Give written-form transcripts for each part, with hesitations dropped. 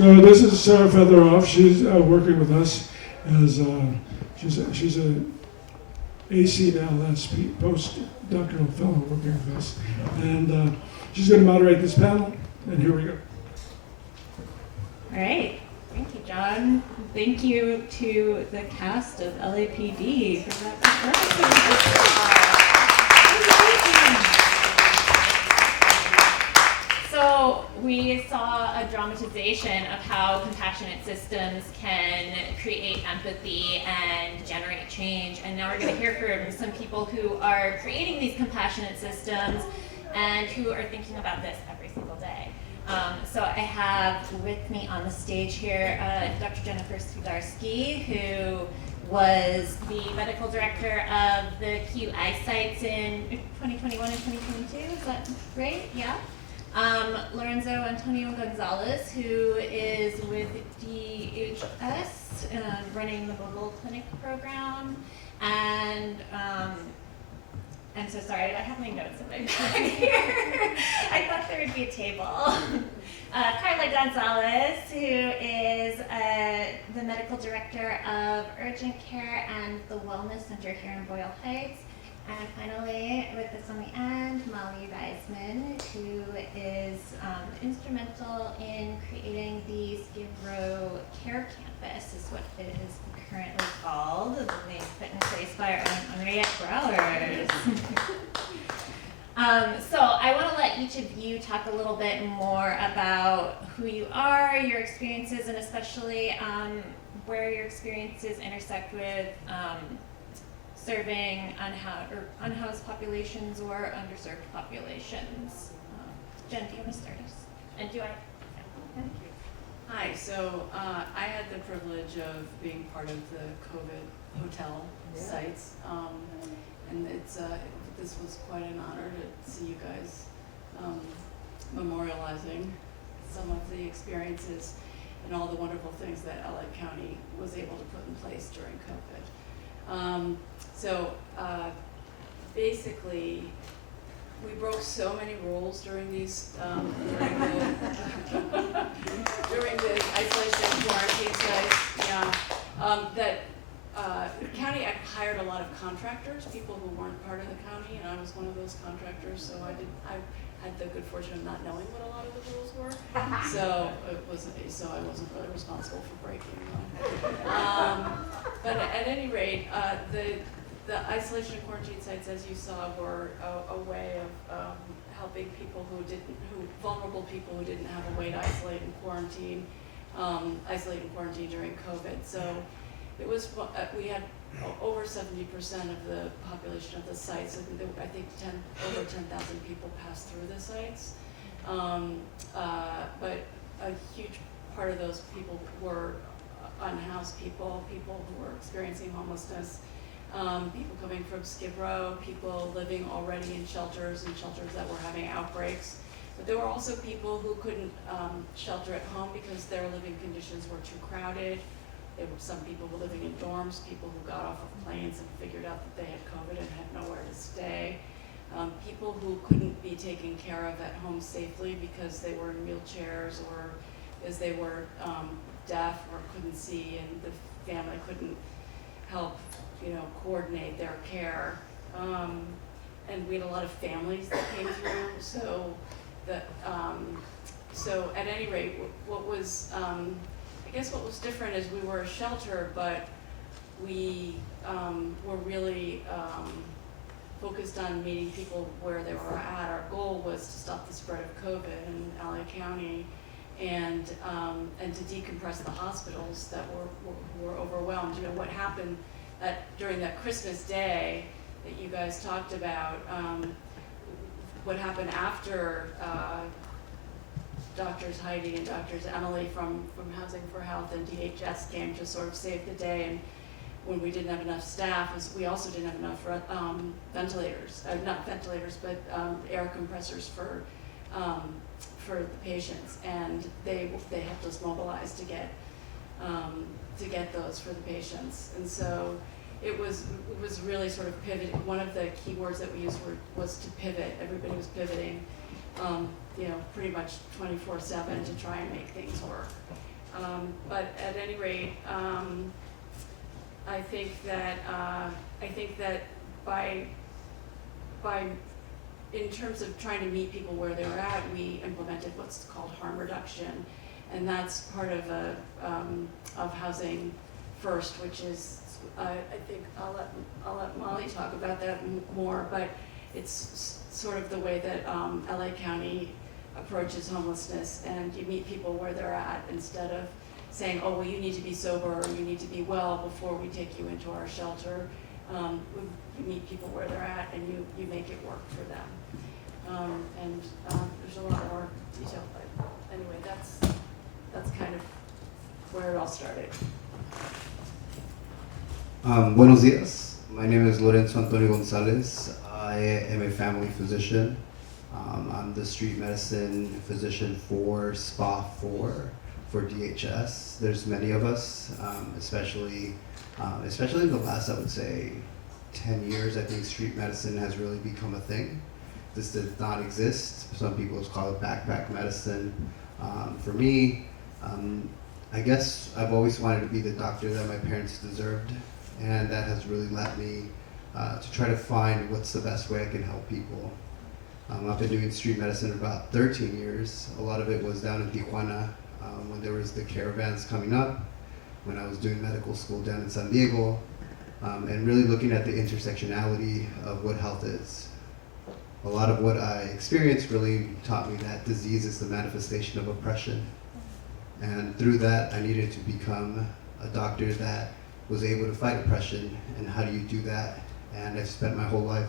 So this is Sara Fetherolf. She's working with us as she's a ACLS postdoctoral fellow working with us, and she's going to moderate this panel. And here we go. All right. Thank you, John. Thank you to the cast of LAPD for that performance. So we saw a dramatization of how compassionate systems can create empathy and generate change. And now we're going to hear from some people who are creating these compassionate systems and who are thinking about this every single day. So I have with me on the stage here Dr. Jennifer Sudarsky, who was the medical director of the QI sites in 2021 and 2022. Is that right? Yeah. Lorenzo Antonio Gonzalez, who is with DHS, running the mobile clinic program, and I'm so sorry, I have my notes in my bag here. I thought there would be a table. Karla Gonzalez, who is the medical director of urgent care and the wellness center here in Boyle Heights. And finally, with us on the end, Molly Rysman, who is instrumental in creating the Skid Row Care Campus, is what it is currently called, being put in place by our own Henriette Growers. So I want to let each of you talk a little bit more about who you are, your experiences, and especially where your experiences intersect with serving unhoused populations or underserved populations. Jen, do you want to start us? And do I? Thank you. Hi, so I had the privilege of being part of the COVID hotel sites, and this was quite an honor to see you guys memorializing some of the experiences and all the wonderful things that LA County was able to put in place during COVID. Basically, we broke so many rules during these during the isolation and quarantine sites. That the county hired a lot of contractors, people who weren't part of the county, and I was one of those contractors. So I had the good fortune of not knowing what a lot of the rules were. So I wasn't really responsible for breaking them. But at any rate, the isolation and quarantine sites, as you saw, were a way of helping people vulnerable people who didn't have a way to isolate and quarantine during COVID. So it was, we had over 70% of the population of the sites. I think over 10,000 people passed through the sites. But a huge part of those people were unhoused people who were experiencing homelessness, people coming from Skid Row, people living already in shelters that were having outbreaks. But there were also people who couldn't shelter at home because their living conditions were too crowded. Some people were living in dorms, people who got off of planes and figured out that they had COVID and had nowhere to stay. People who couldn't be taken care of at home safely because they were in wheelchairs or because they were deaf or couldn't see, and the family couldn't help, coordinate their care. And we had a lot of families that came through. So at any rate, what was different is we were a shelter, but we were really focused on meeting people where they were at. Our goal was to stop the spread of COVID in LA County and to decompress the hospitals that were overwhelmed. What happened during that Christmas day that you guys talked about, what happened after Doctors Heidi and Doctors Emily from Housing for Health and DHS came to sort of save the day, and when we didn't have enough staff, we also didn't have enough ventilators, not ventilators, but air compressors for the patients, and they helped us mobilize to get those for the patients. And so it was really sort of pivoting. One of the key words that we used was to pivot. Everybody was pivoting, pretty much 24/7 to try and make things work. But at any rate, I think that by in terms of trying to meet people where they're at, we implemented what's called harm reduction, and that's part of housing first, which is I think I'll let Molly talk about that more, but it's sort of the way that LA County approaches homelessness, and you meet people where they're at instead of saying, oh, well, you need to be sober or you need to be well before we take you into our shelter. You meet people where they're at and you make it work for them. There's a lot more detail, but anyway, that's kind of where it all started. Buenos dias. My name is Lorenzo Gonzalez. I am a family physician. I'm the street medicine physician for SPA 4 for DHS. There's many of us, especially in the last, I would say, 10 years, I think street medicine has really become a thing. This did not exist. Some people call it backpack medicine. For me, I guess I've always wanted to be the doctor that my parents deserved, and that has really led me to try to find what's the best way I can help people. I've been doing street medicine about 13 years. A lot of it was down in Tijuana when there was the caravans coming up, when I was doing medical school down in San Diego, and really looking at the intersectionality of what health is. A lot of what I experienced really taught me that disease is the manifestation of oppression. And through that, I needed to become a doctor that was able to fight oppression. And how do you do that? And I've spent my whole life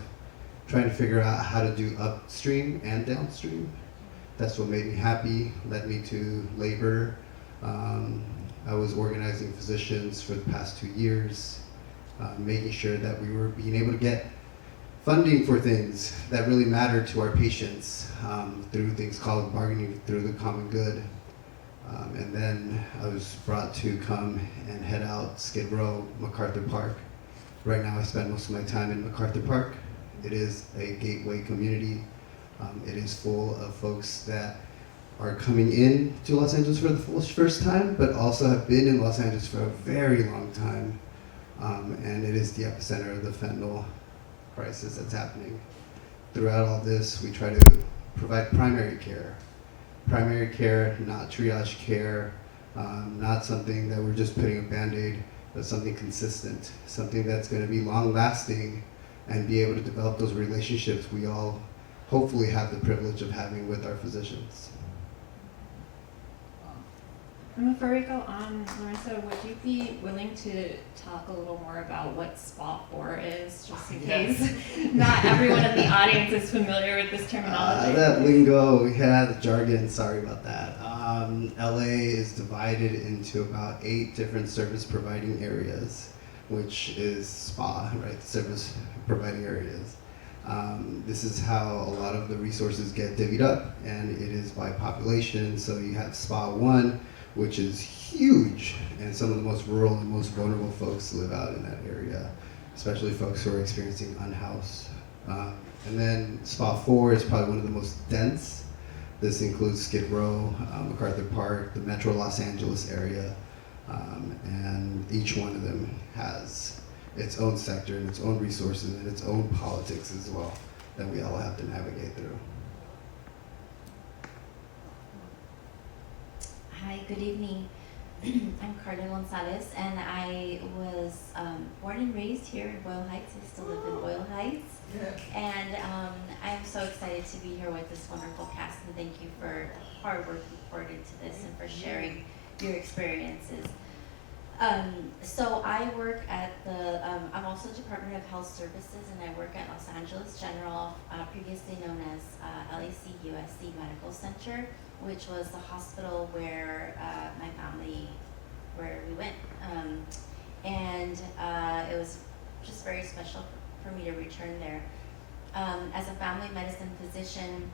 trying to figure out how to do upstream and downstream. That's what made me happy, led me to labor. I was organizing physicians for the past 2 years, making sure that we were being able to get funding for things that really matter to our patients through things called bargaining through the common good. And then I was brought to come and head out Skid Row, MacArthur Park. Right now I spend most of my time in MacArthur Park. It is a gateway community. It is full of folks that are coming in to Los Angeles for the first time, but also have been in Los Angeles for a very long time. And it is the epicenter of the fentanyl crisis that's happening. Throughout all this, we try to provide primary care. Primary care, not triage care, not something that we're just putting a Band-Aid, but something consistent, something that's going to be long-lasting and be able to develop those relationships we all hopefully have the privilege of having with our physicians. And before we go on, Lorenzo, would you be willing to talk a little more about what Spot 4 is, just in case not everyone in the audience is familiar with this terminology? That lingo, yeah, the jargon, sorry about that. LA is divided into about 8 different service providing areas, which is SPA, right, service providing areas. This is how a lot of the resources get divvied up, and it is by population. So you have SPA 1, which is huge, and some of the most rural and most vulnerable folks live out in that area, especially folks who are experiencing unhoused. And then SPA 4 is probably one of the most dense. This includes Skid Row, MacArthur Park, the Metro Los Angeles area, and each one of them has its own sector and its own resources and its own politics as well that we all have to navigate through. Hi, good evening. I'm Karla Gonzalez, and I was born and raised here in Boyle Heights. I still live in Boyle Heights. And I'm so excited to be here with this wonderful cast, and thank you for the hard work you poured into this and for sharing your experiences. So I work at I'm also Department of Health Services, and I work at Los Angeles General, previously known as LAC USC Medical Center, which was the hospital where my family, where we went. And it was just very special for me to return there. As a family medicine physician,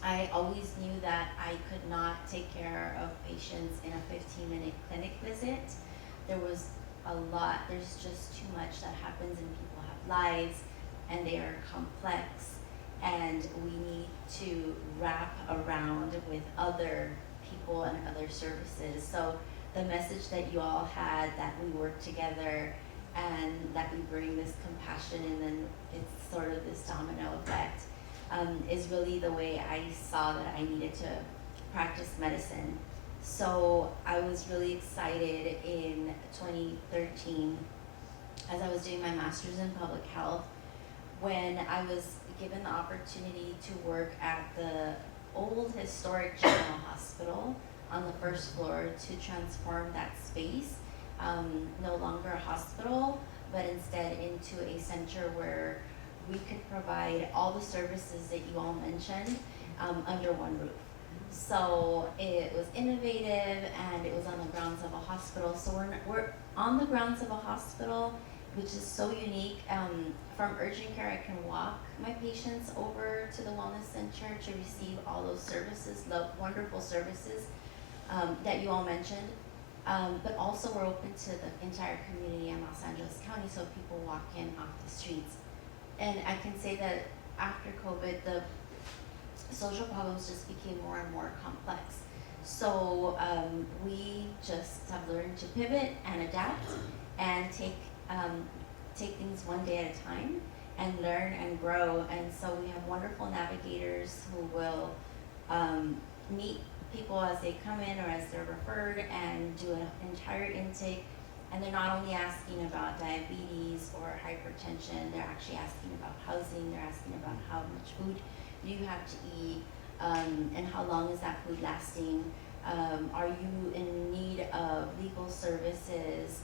I always knew that I could not take care of patients in a 15-minute clinic visit. There was a lot, there's just too much that happens, and people have lives, and they are complex, and we need to wrap around with other people and other services. So the message that you all had, that we work together and that we bring this compassion, and then it's sort of this domino effect, is really the way I saw that I needed to practice medicine. So I was really excited in 2013, as I was doing my master's in public health, when I was given the opportunity to work at the old historic general hospital on the first floor to transform that space, no longer a hospital, but instead into a center where we could provide all the services that you all mentioned under one roof. So it was innovative, and it was on the grounds of a hospital. So we're on the grounds of a hospital, which is so unique. From urgent care, I can walk my patients over to the wellness center to receive all those services, the wonderful services that you all mentioned. But also we're open to the entire community in Los Angeles County, so people walk in off the streets. And I can say that after COVID, the social problems just became more and more complex. So we just have learned to pivot and adapt and take things one day at a time and learn and grow. And so we have wonderful navigators who will meet people as they come in or as they're referred and do an entire intake. And they're not only asking about diabetes or hypertension, they're actually asking about housing, they're asking about how much food do you have to eat, and how long is that food lasting? Are you in need of legal services?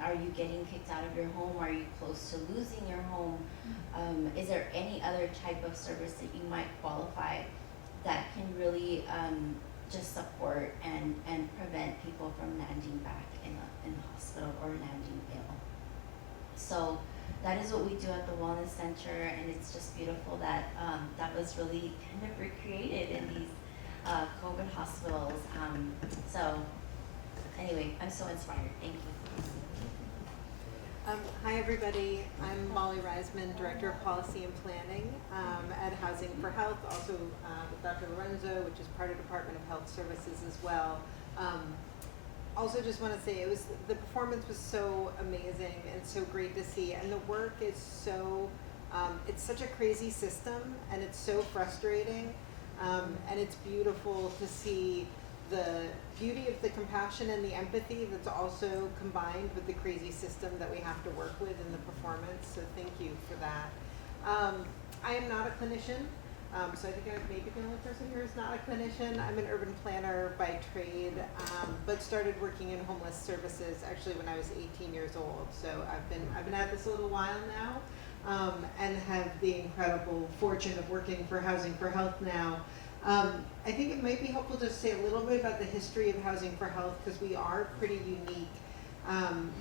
Are you getting kicked out of your home? Are you close to losing your home? Is there any other type of service that you might qualify that can really just support and prevent people from landing back in the hospital or landing ill? So that is what we do at the Wellness Center, and it's just beautiful that that was really kind of recreated in these COVID hospitals. So anyway, I'm so inspired. Thank you. Hi everybody, I'm Molly Rysman, Director of Policy and Planning at Housing for Health, also with Dr. Lorenzo, which is part of Department of Health Services as well. Also just want to say the performance was so amazing and so great to see, and the work is so, it's such a crazy system, and it's so frustrating, and it's beautiful to see the beauty of the compassion and the empathy that's also combined with the crazy system that we have to work with in the performance, so thank you for that. I am not a clinician, so I think I may be the only person here who's not a clinician. I'm an urban planner by trade, but started working in homeless services actually when I was 18 years old, so I've been at this a little while now, and have the incredible fortune of working for Housing for Health now. I think it might be helpful to say a little bit about the history of Housing for Health, because we are pretty unique.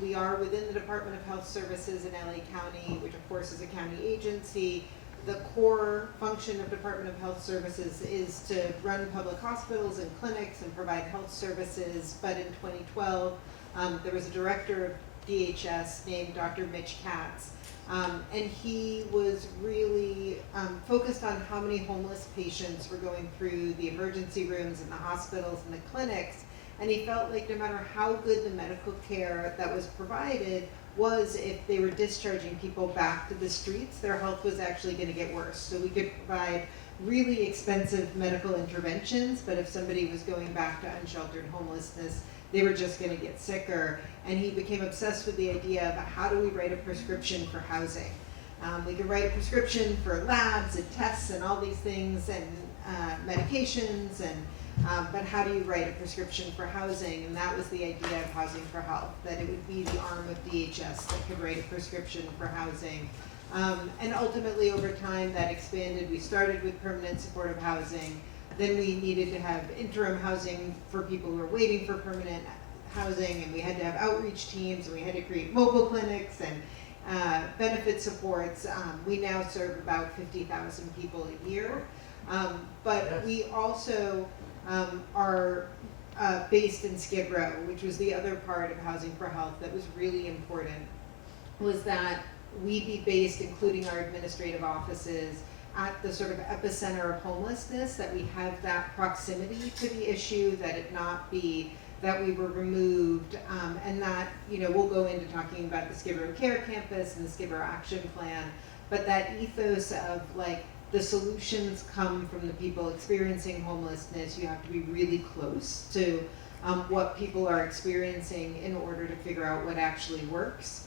We are within the Department of Health Services in LA County, which of course is a county agency. The core function of Department of Health Services is to run public hospitals and clinics and provide health services, but in 2012, there was a director of DHS named Dr. Mitch Katz. And he was really focused on how many homeless patients were going through the emergency rooms and the hospitals and the clinics, and he felt like no matter how good the medical care that was provided was, if they were discharging people back to the streets, their health was actually going to get worse. So we could provide really expensive medical interventions, but if somebody was going back to unsheltered homelessness, they were just going to get sicker. And he became obsessed with the idea of how do we write a prescription for housing. We could write a prescription for labs and tests and all these things and medications, and but how do you write a prescription for housing? And that was the idea of Housing for Health, that it would be the arm of DHS that could write a prescription for housing. And ultimately over time that expanded. We started with permanent supportive housing. Then we needed to have interim housing for people who were waiting for permanent housing, and we had to have outreach teams, and we had to create mobile clinics and benefit supports. We now serve about 50,000 people a year, but we also are based in Skid Row, which was the other part of Housing for Health that was really important, was that we be based, including our administrative offices, at the sort of epicenter of homelessness, that we have that proximity to the issue, that it not be that we were removed, and that, you know, we'll go into talking about the Skid Row Care Campus and the Skid Row Action Plan, but that ethos of like, the solutions come from the people experiencing homelessness. You have to be really close to what people are experiencing in order to figure out what actually works,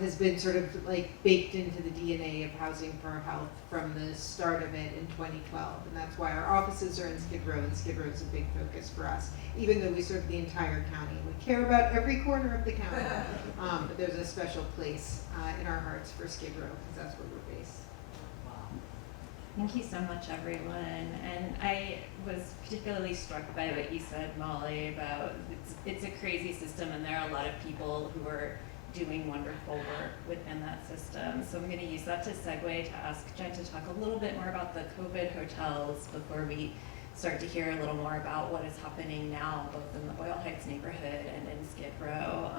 has been sort of like baked into the DNA of Housing for Health from the start of it in 2012. And that's why our offices are in Skid Row, and Skid Row is a big focus for us, even though we serve the entire county. We care about every corner of the county, but there's a special place in our hearts for Skid Row, because that's where we're based. Thank you so much, everyone. And I was particularly struck by what you said, Molly, about it's a crazy system, and there are a lot of people who are doing wonderful work within that system. So I'm going to use that to segue to ask Jen to talk a little bit more about the COVID hotels before we start to hear a little more about what is happening now, both in the Boyle Heights neighborhood and in Skid Row.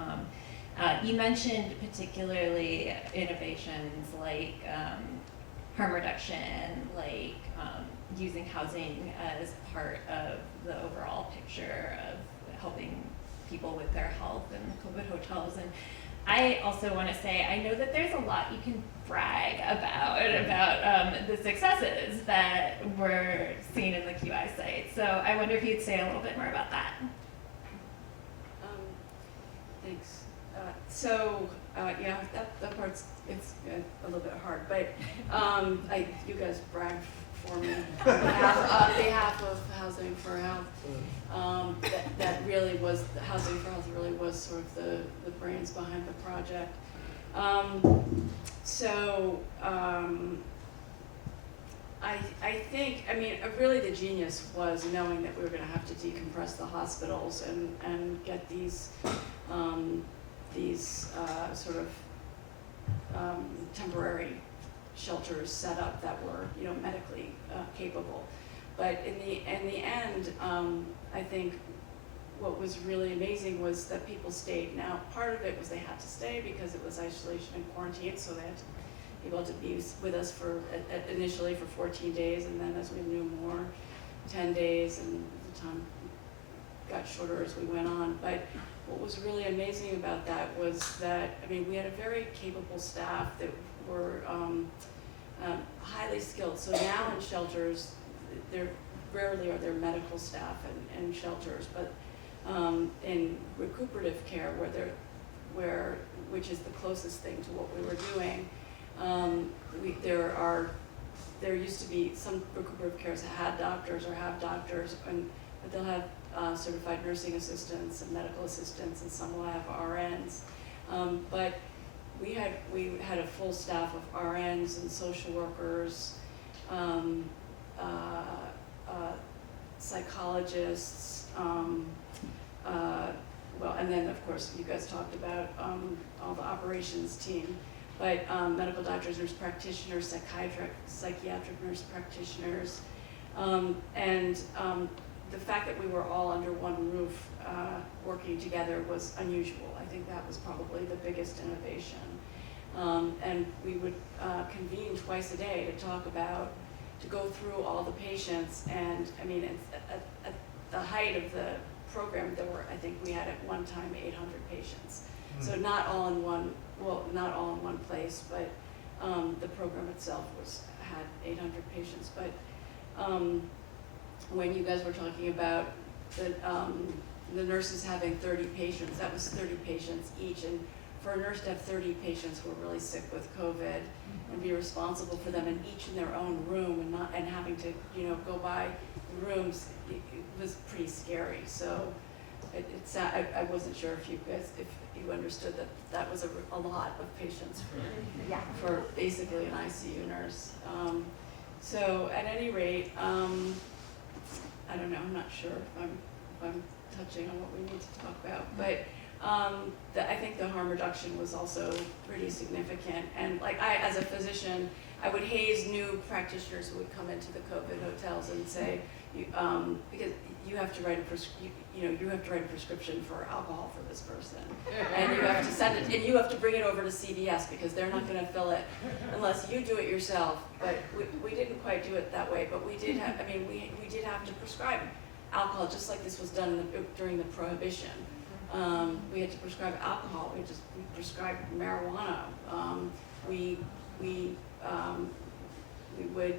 You mentioned particularly innovations like harm reduction, like using housing as part of the overall picture of helping people with their health in the COVID hotels. And I also want to say, I know that there's a lot you can brag about the successes that were seen in the QI site. So I wonder if you'd say a little bit more about that. Thanks. Yeah, that part's, it's a little bit hard, but you guys bragged for me on behalf of Housing for Health. That really was, Housing for Health really was sort of the brains behind the project. I think, I mean, really the genius was knowing that we were gonna have to decompress the hospitals and get these sort of temporary shelters set up that were, you know, medically capable. But in the end, I think what was really amazing was that people stayed. Now, part of it was they had to stay because it was isolation and quarantine, so they had to be able to be with us for initially for 14 days, and then as we knew more, 10 days, and the time got shorter as we went on. But what was really amazing about that was that, I mean, we had a very capable staff that were highly skilled. So now in shelters, there rarely are there medical staff in shelters, but in recuperative care, which is the closest thing to what we were doing, there used to be some recuperative cares that had doctors or have doctors, but they'll have certified nursing assistants and medical assistants, and some will have RNs. But we had a full staff of RNs and social workers, psychologists, and then of course you guys talked about all the operations team, but medical doctors, nurse practitioners, psychiatric nurse practitioners, and the fact that we were all under one roof working together was unusual. I think that was probably the biggest innovation. And we would convene twice a day to go through all the patients. And I mean, at the height of the program, I think we had at one time 800 patients. So not all in one place, but the program itself had 800 patients. But when you guys were talking about the nurses having 30 patients, that was 30 patients each. And for a nurse to have 30 patients who were really sick with COVID and be responsible for them, and each in their own room, and having to, you know, go by the rooms, it was pretty scary. So I wasn't sure if you understood that was a lot of patients for basically an ICU nurse. So at any rate, I don't know, I'm not sure if I'm touching on what we need to talk about, but I think the harm reduction was also pretty significant. And like as a physician, I would haze new practitioners who would come into the COVID hotels and say, because you have to write you have to write a prescription for alcohol for this person, and you have to send it, and you have to bring it over to CVS because they're not going to fill it unless you do it yourself. But we didn't quite do it that way. But we did have, we did have to prescribe alcohol just like this was done during the Prohibition. We had to prescribe alcohol. We prescribed marijuana. We would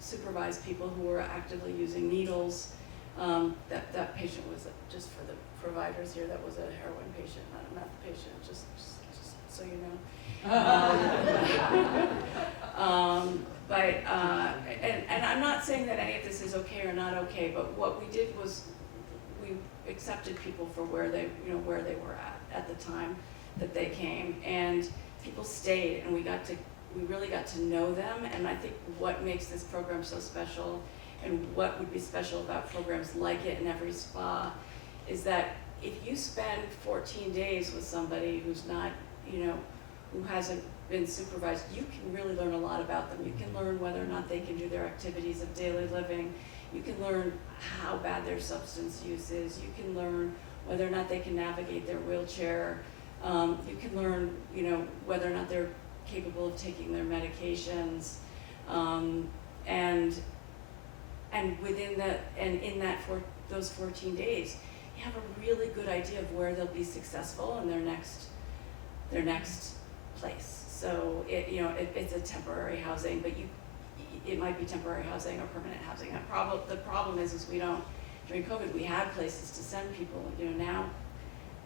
supervise people who were actively using needles. That patient was, just for the providers here, that was a heroin patient, not a meth patient, just so you know. And I'm not saying that any of this is okay or not okay, but what we did was we accepted people for where they were at the time that they came, and people stayed, and we really got to know them. And I think what makes this program so special, and what would be special about programs like it in every spa, is that if you spend 14 days with somebody who's not, who hasn't been supervised, you can really learn a lot about them. You can learn whether or not they can do their activities of daily living. You can learn how bad their substance use is. You can learn whether or not they can navigate their wheelchair. You can learn, whether or not they're capable of taking their medications, and within those 14 days, you have a really good idea of where they'll be successful in their next place. So it's a temporary housing, but it might be temporary housing or permanent housing. The problem is we don't, during COVID, we had places to send people. Now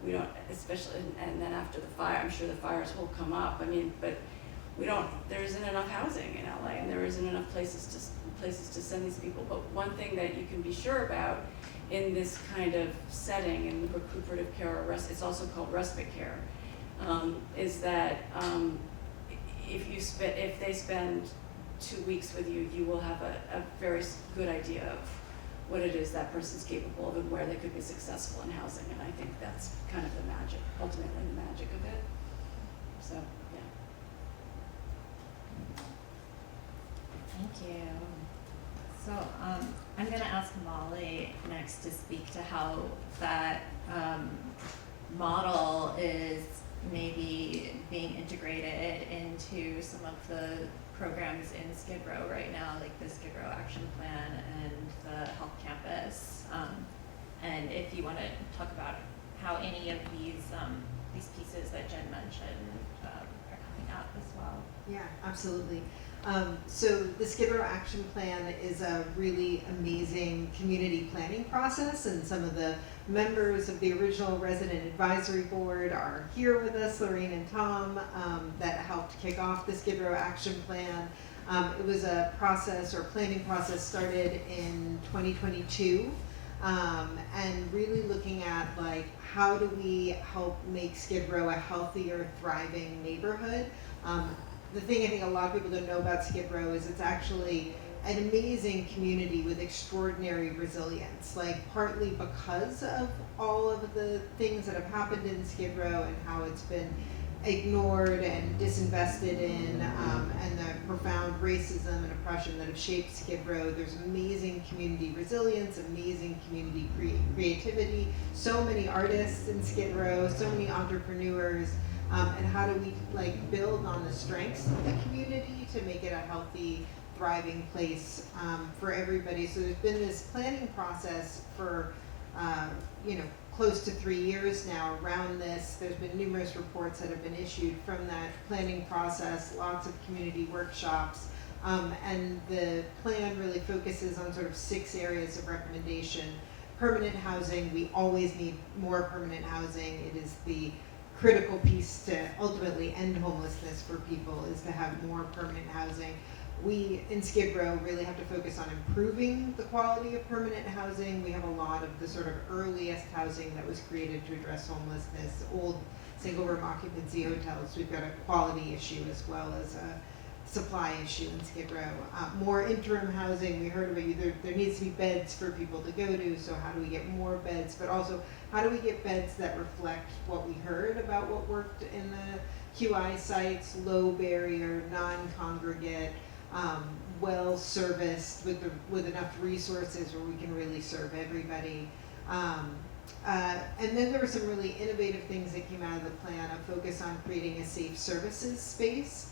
we don't, especially, and then after the fire, I'm sure the fires will come up. But there isn't enough housing in LA, and there isn't enough places to send these people. But one thing that you can be sure about in this kind of setting, in recuperative care, or it's also called respite care, is that if they spend 2 weeks with you, you will have a very good idea of what it is that person's capable of and where they could be successful in housing. And I think that's kind of the magic, ultimately the magic of it. So, yeah. Thank you. So I'm going to ask Molly next to speak to how that model is maybe being integrated into some of the programs in Skid Row right now, like the Skid Row Action Plan and the Health Campus. And if you want to talk about how any of these pieces that Jen mentioned are coming out as well. Yeah, absolutely. So the Skid Row Action Plan is a really amazing community planning process, and some of the members of the original Resident Advisory Board are here with us, Lorraine and Tom, that helped kick off the Skid Row Action Plan. It was a process or planning process started in 2022, and really looking at how do we help make Skid Row a healthier, thriving neighborhood. The thing I think a lot of people don't know about Skid Row is it's actually an amazing community with extraordinary resilience, partly because of all of the things that have happened in Skid Row and how it's been ignored and disinvested in, and the profound racism and oppression that have shaped Skid Row. There's amazing community resilience, amazing community creativity, so many artists in Skid Row, so many entrepreneurs. And how do we build on the strengths of the community to make it a healthy, thriving place for everybody? So there's been this planning process for close to 3 years now around this. There's been numerous reports that have been issued from that planning process, lots of community workshops, and the plan really focuses on sort of 6 areas of recommendation. Permanent housing, we always need more permanent housing. It is the critical piece to ultimately end homelessness for people, is to have more permanent housing. We in Skid Row really have to focus on improving the quality of permanent housing. We have a lot of the sort of earliest housing that was created to address homelessness, old single room occupancy hotels. We've got a quality issue as well as a supply issue in Skid Row. More interim housing, we heard about there needs to be beds for people to go to, so how do we get more beds, but also how do we get beds that reflect what we heard about what worked in the QI sites, low barrier, non-congregate, well-serviced with enough resources where we can really serve everybody. And then there were some really innovative things that came out of the plan, a focus on creating a safe services space.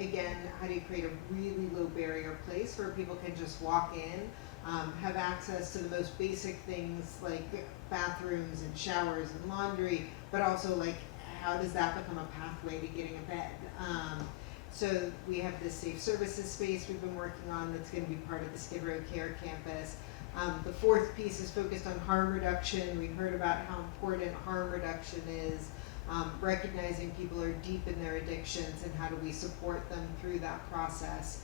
Again, how do you create a really low barrier place where people can just walk in, have access to the most basic things like bathrooms and showers and laundry, but also like how does that become a pathway to getting a bed? So we have this safe services space we've been working on that's going to be part of the Skid Row Care Campus. The fourth piece is focused on harm reduction. We heard about how important harm reduction is, recognizing people are deep in their addictions and how do we support them through that process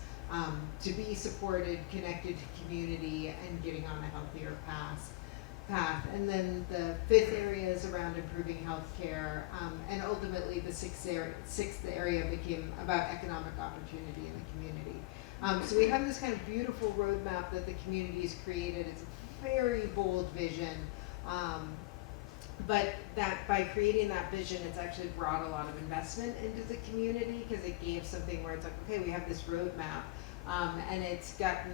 to be supported, connected to community, and getting on a healthier path. And then the fifth area is around improving healthcare, and ultimately the sixth area became about economic opportunity in the community. So we have this kind of beautiful roadmap that the community's created. It's a very bold vision, but that by creating that vision, it's actually brought a lot of investment into the community because it gave something where it's like, okay, we have this roadmap. And it's gotten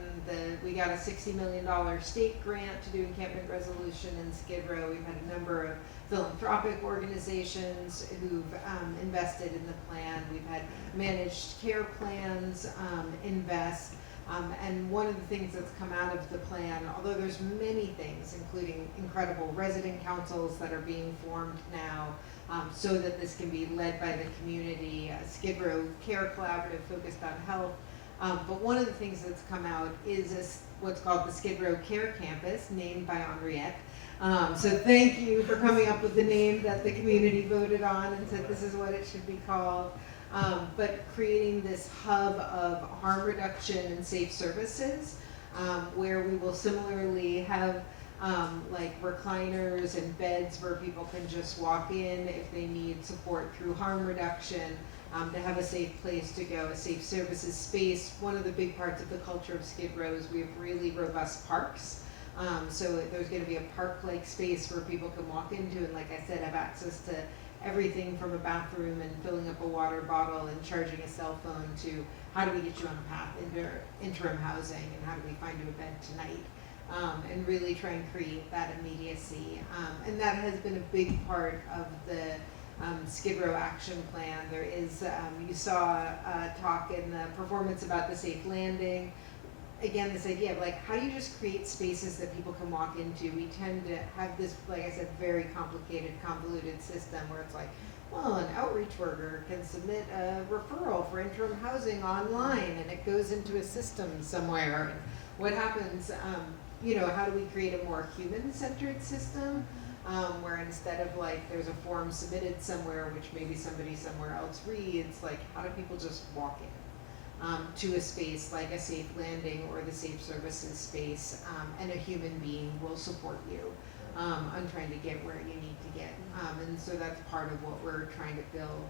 we got a $60 million state grant to do encampment resolution in Skid Row. We've had a number of philanthropic organizations who've invested in the plan. We've had managed care plans invest. And one of the things that's come out of the plan, although there's many things, including incredible resident councils that are being formed now, so that this can be led by the community, Skid Row Care Collaborative focused on health. But one of the things that's come out is what's called the Skid Row Care Campus, named by Henriette. So thank you for coming up with the name that the community voted on and said this is what it should be called. But creating this hub of harm reduction and safe services, where we will similarly have like recliners and beds where people can just walk in if they need support through harm reduction. To have a safe place to go, a safe services space. One of the big parts of the culture of Skid Row is we have really robust parks. So there's going to be a park-like space where people can walk into and, like I said, have access to everything from a bathroom and filling up a water bottle and charging a cell phone to how do we get you on a path into interim housing and how do we find you a bed tonight. And really try and create that immediacy. And that has been a big part of the Skid Row action plan. There is, you saw a talk in the performance about the safe landing. Again, this idea of like, how do you just create spaces that people can walk into? We tend to have this, like I said, very complicated, convoluted system where it's like, well, an outreach worker can submit a referral for interim housing online and it goes into a system somewhere. What happens, how do we create a more human-centered system? Where instead of like there's a form submitted somewhere which maybe somebody somewhere else reads, like how do people just walk in to a space like a safe landing or the safe services space, and a human being will support you on trying to get where you need to get. And so that's part of what we're trying to build,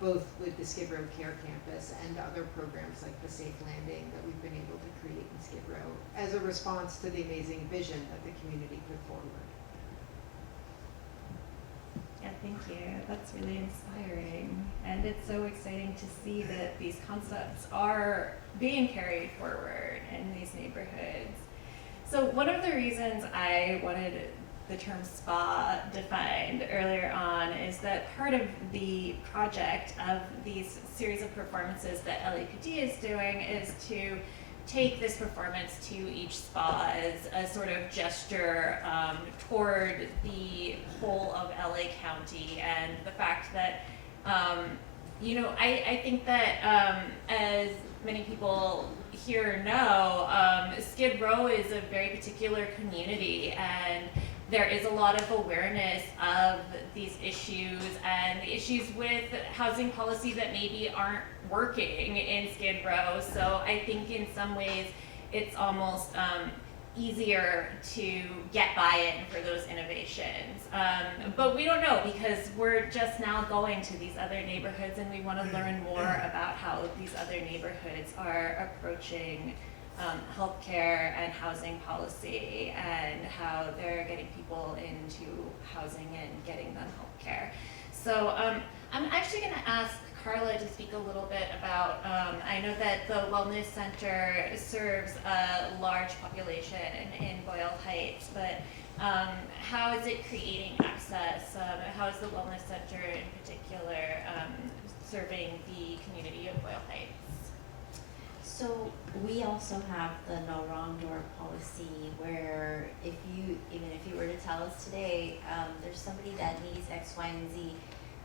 both with the Skid Row Care Campus and other programs like the Safe Landing that we've been able to create in Skid Row as a response to the amazing vision that the community put forward. Yeah, thank you. That's really inspiring. And it's so exciting to see that these concepts are being carried forward in these neighborhoods. So one of the reasons I wanted the term spa defined earlier on is that part of the project of these series of performances that LAPD is doing is to take this performance to each spa as a sort of gesture toward the whole of LA County, and the fact that, I think that as many people here know, Skid Row is a very particular community, and there is a lot of awareness of these issues and the issues with housing policy that maybe aren't working in Skid Row. So I think in some ways it's almost easier to get buy-in for those innovations. But we don't know because we're just now going to these other neighborhoods and we want to learn more about how these other neighborhoods are approaching healthcare and housing policy and how they're getting people into housing and getting them healthcare. So I'm actually going to ask Karla to speak a little bit about, I know that the Wellness Center serves a large population in Boyle Heights, but how is it creating access? How is the Wellness Center in particular serving the community of Boyle Heights? So we also have the no wrong door policy where even if you were to tell us today, there's somebody that needs X, Y, and Z.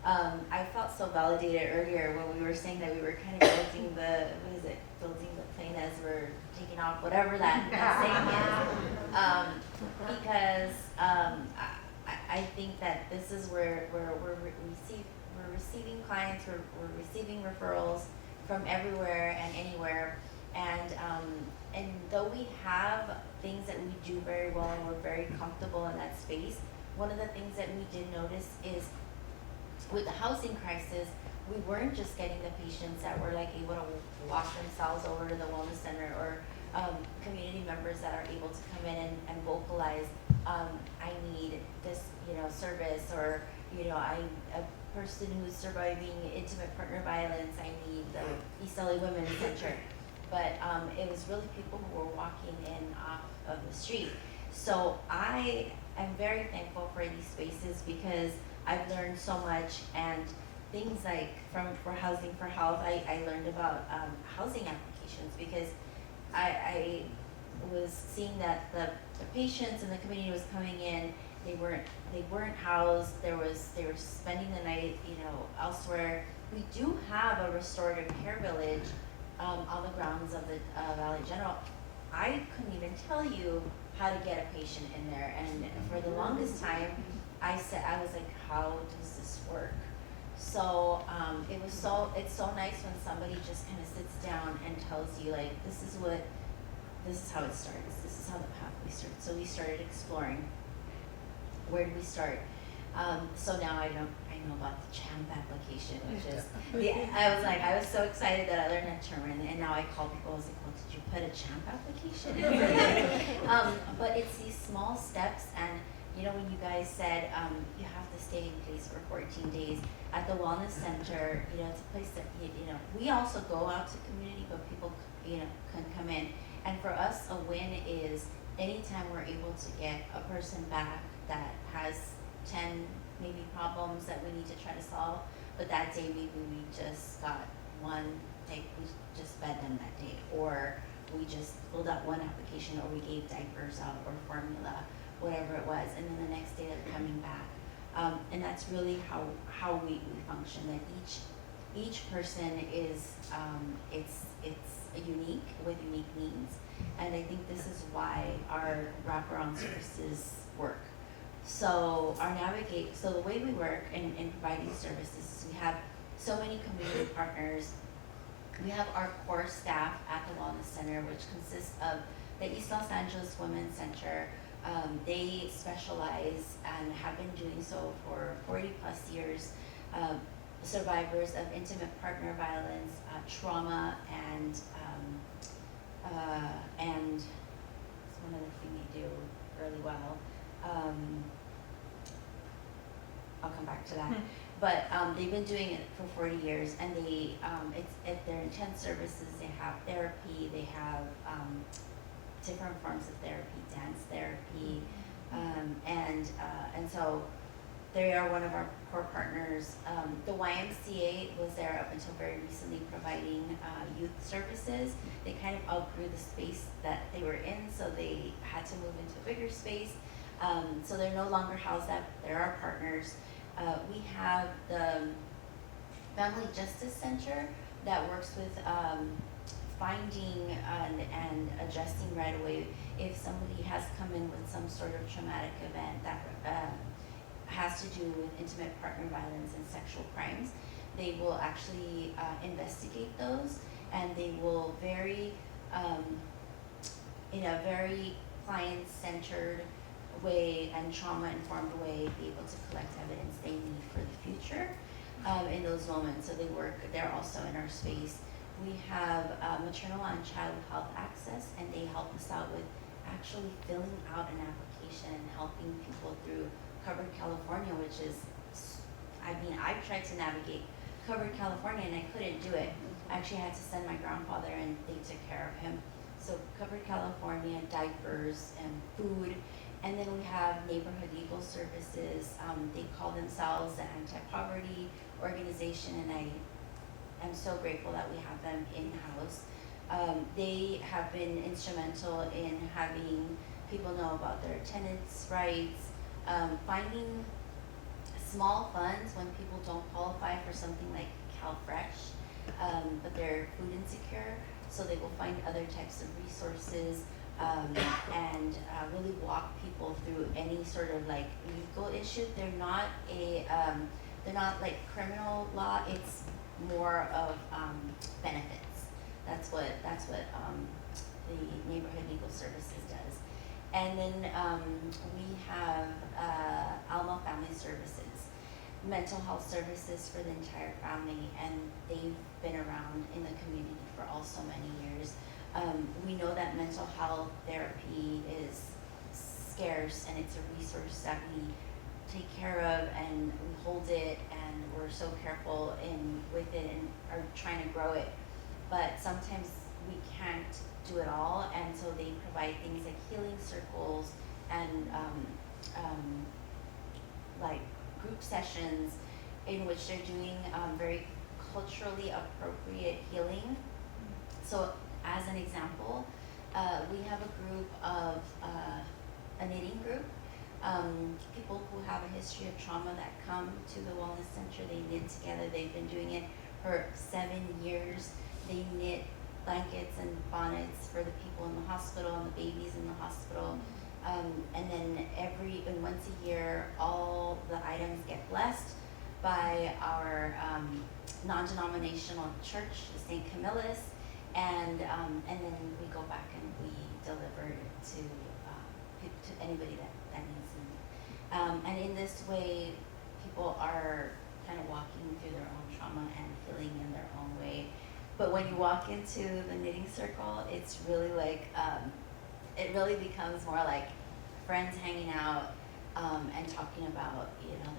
I felt so validated earlier when we were saying that we were kind of building building the plane as we're taking off, whatever that saying is. Because I think that this is where we're receiving clients, we're receiving referrals from everywhere and anywhere, and though we have things that we do very well and we're very comfortable in that space, one of the things that we did notice is with the housing crisis, we weren't just getting the patients that were like able to walk themselves over to the wellness center, or community members that are able to come in and vocalize, I need this, service, or a person who's surviving intimate partner violence, I need the East LA Women's Center. But it was really people who were walking in off of the street. So I am very thankful for these spaces because I've learned so much, and things like for Housing for Health, I learned about housing applications because I was seeing that the patients and the community was coming in, they weren't housed, they were spending the night, elsewhere. We do have a restorative care village on the grounds of the Valley General. I couldn't even tell you how to get a patient in there, and for the longest time, I was like, how does this work? So it's so nice when somebody just kind of sits down and tells you, like, this is how it starts, this is how the pathway starts. So we started exploring. Where do we start? So now I know about the CHAMP application, which is, I was so excited that I learned that term, and now I call people, I was like, well, did you put a CHAMP application? But it's these small steps, and when you guys said you have to stay in place for 14 days at the Wellness Center, it's a place that, we also go out to community, but people, can come in. And for us, a win is anytime we're able to get a person back that has 10 maybe problems that we need to try to solve, but that day maybe we just got one, we just fed them that day, or we just filled out one application, or we gave diapers out, or formula, whatever it was, and then the next day they're coming back. And that's really how we function, that each person is it's unique with unique needs, and I think this is why our wraparound services work. So the way we work in providing services is we have so many community partners. We have our core staff at the Wellness Center, which consists of the East Los Angeles Women's Center. They specialize and have been doing so for 40 plus years. Survivors of intimate partner violence, trauma, and it's one other thing they do really well. I'll come back to that. But they've been doing it for 40 years, and they're intense services. They have therapy, they have different forms of therapy, dance therapy, and so they are one of our core partners. The YMCA was there up until very recently, providing youth services. They kind of outgrew the space that they were in, so they had to move into a bigger space. So they're no longer housed at. They're our partners. We have the Family Justice Center that works with finding and adjusting right away if somebody has come in with some sort of traumatic event that has to do with intimate partner violence and sexual crimes. They will actually investigate those, and they will in a very client-centered way and trauma-informed way be able to collect evidence they need for the future in those moments. So they're also in our space. We have maternal and child health access, and they help us out with actually filling out an application and helping people through Covered California, which is, I mean, I've tried to navigate covered California and I couldn't do it. I actually had to send my grandfather and they took care of him. So covered California, diapers and food. And then we have neighborhood legal services. They call themselves the anti-poverty organization, and I am so grateful that we have them in-house. They have been instrumental in having people know about their tenants' rights, finding small funds when people don't qualify for something like CalFresh, but they're food insecure, so they will find other types of resources. And really walk people through any sort of like legal issue. They're not like criminal law. It's more of benefits. That's what the neighborhood legal services does. And then we have Alma Family Services, mental health services for the entire family, and they've been around in the community for also many years. We know that mental health therapy is scarce and it's a resource that we take care of and we hold it and we're so careful with it and are trying to grow it. But sometimes we can't do it all, and so they provide things like healing circles and like group sessions in which they're doing very culturally appropriate healing. So as an example, we have a group of a knitting group, people who have a history of trauma that come to the wellness center. They knit together. They've been doing it for 7 years. They knit blankets and bonnets for the people in the hospital and the babies in the hospital. And then once a year, all the items get blessed by our non-denominational church, the St. Camillus. And then we go back and we deliver it to anybody that needs them. And in this way, people are kind of walking through their own trauma and healing in their own way. But when you walk into the knitting circle, it's really like, it really becomes more like friends hanging out and talking about,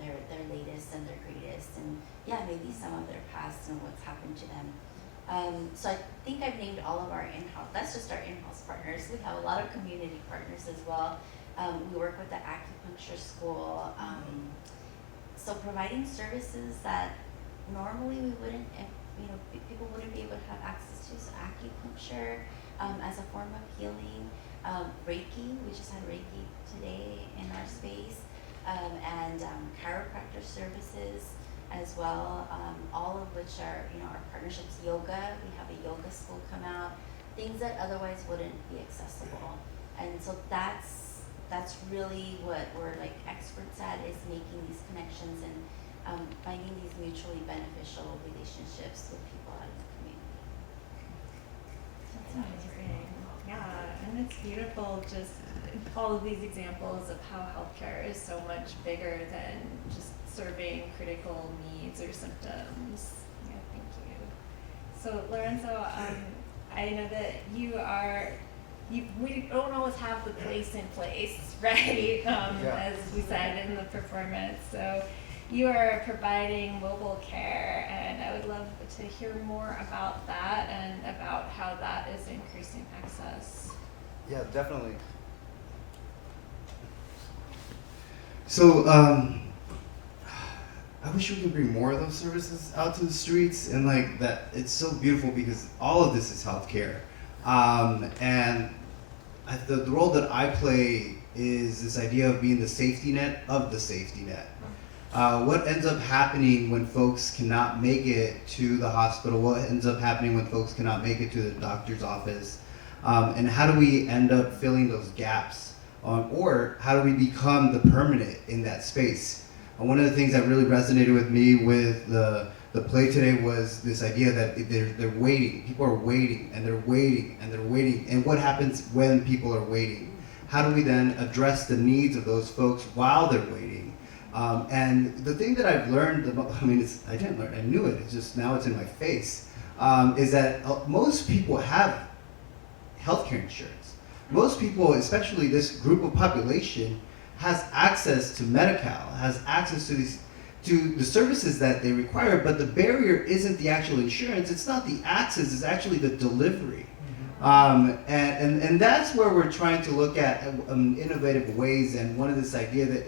their latest and their greatest, and maybe some of their past and what's happened to them. So I think I've named all of our in-house, that's just our in-house partners. We have a lot of community partners as well. We work with the acupuncture school. So providing services that normally we wouldn't, people wouldn't be able to have access to. So acupuncture as a form of healing, Reiki, we just had Reiki today in our space, and chiropractor services as well, all of which are, our partnerships. Yoga, we have a yoga school come out, things that otherwise wouldn't be accessible. And so that's really what we're like experts at, is making these connections and finding these mutually beneficial relationships with people out in the community. That's amazing. Yeah, and it's beautiful, just all of these examples of how healthcare is so much bigger than just serving critical needs or symptoms. Yeah, thank you. So Lorenzo, I know that we don't always have the place in place, right? As we said in the performance. So you are providing mobile care, and I would love to hear more about that and about how that is increasing access. Yeah, definitely. So, I wish we could bring more of those services out to the streets, and like that, it's so beautiful because all of this is healthcare. And the role that I play is this idea of being the safety net of the safety net. What ends up happening when folks cannot make it to the hospital? What ends up happening when folks cannot make it to the doctor's office? And how do we end up filling those gaps? Or how do we become the permanent in that space? One of the things that really resonated with me with the play today was this idea that they're waiting. People are waiting, and they're waiting, and they're waiting. And what happens when people are waiting? How do we then address the needs of those folks while they're waiting? And the thing that I've learned, I didn't learn, I knew it, it's just now it's in my face, is that most people have healthcare insurance. Most people, especially this group of population, has access to Medi-Cal, has access to to the services that they require, but the barrier isn't the actual insurance, it's not the access, it's actually the delivery. And that's where we're trying to look at innovative ways, and one of this idea that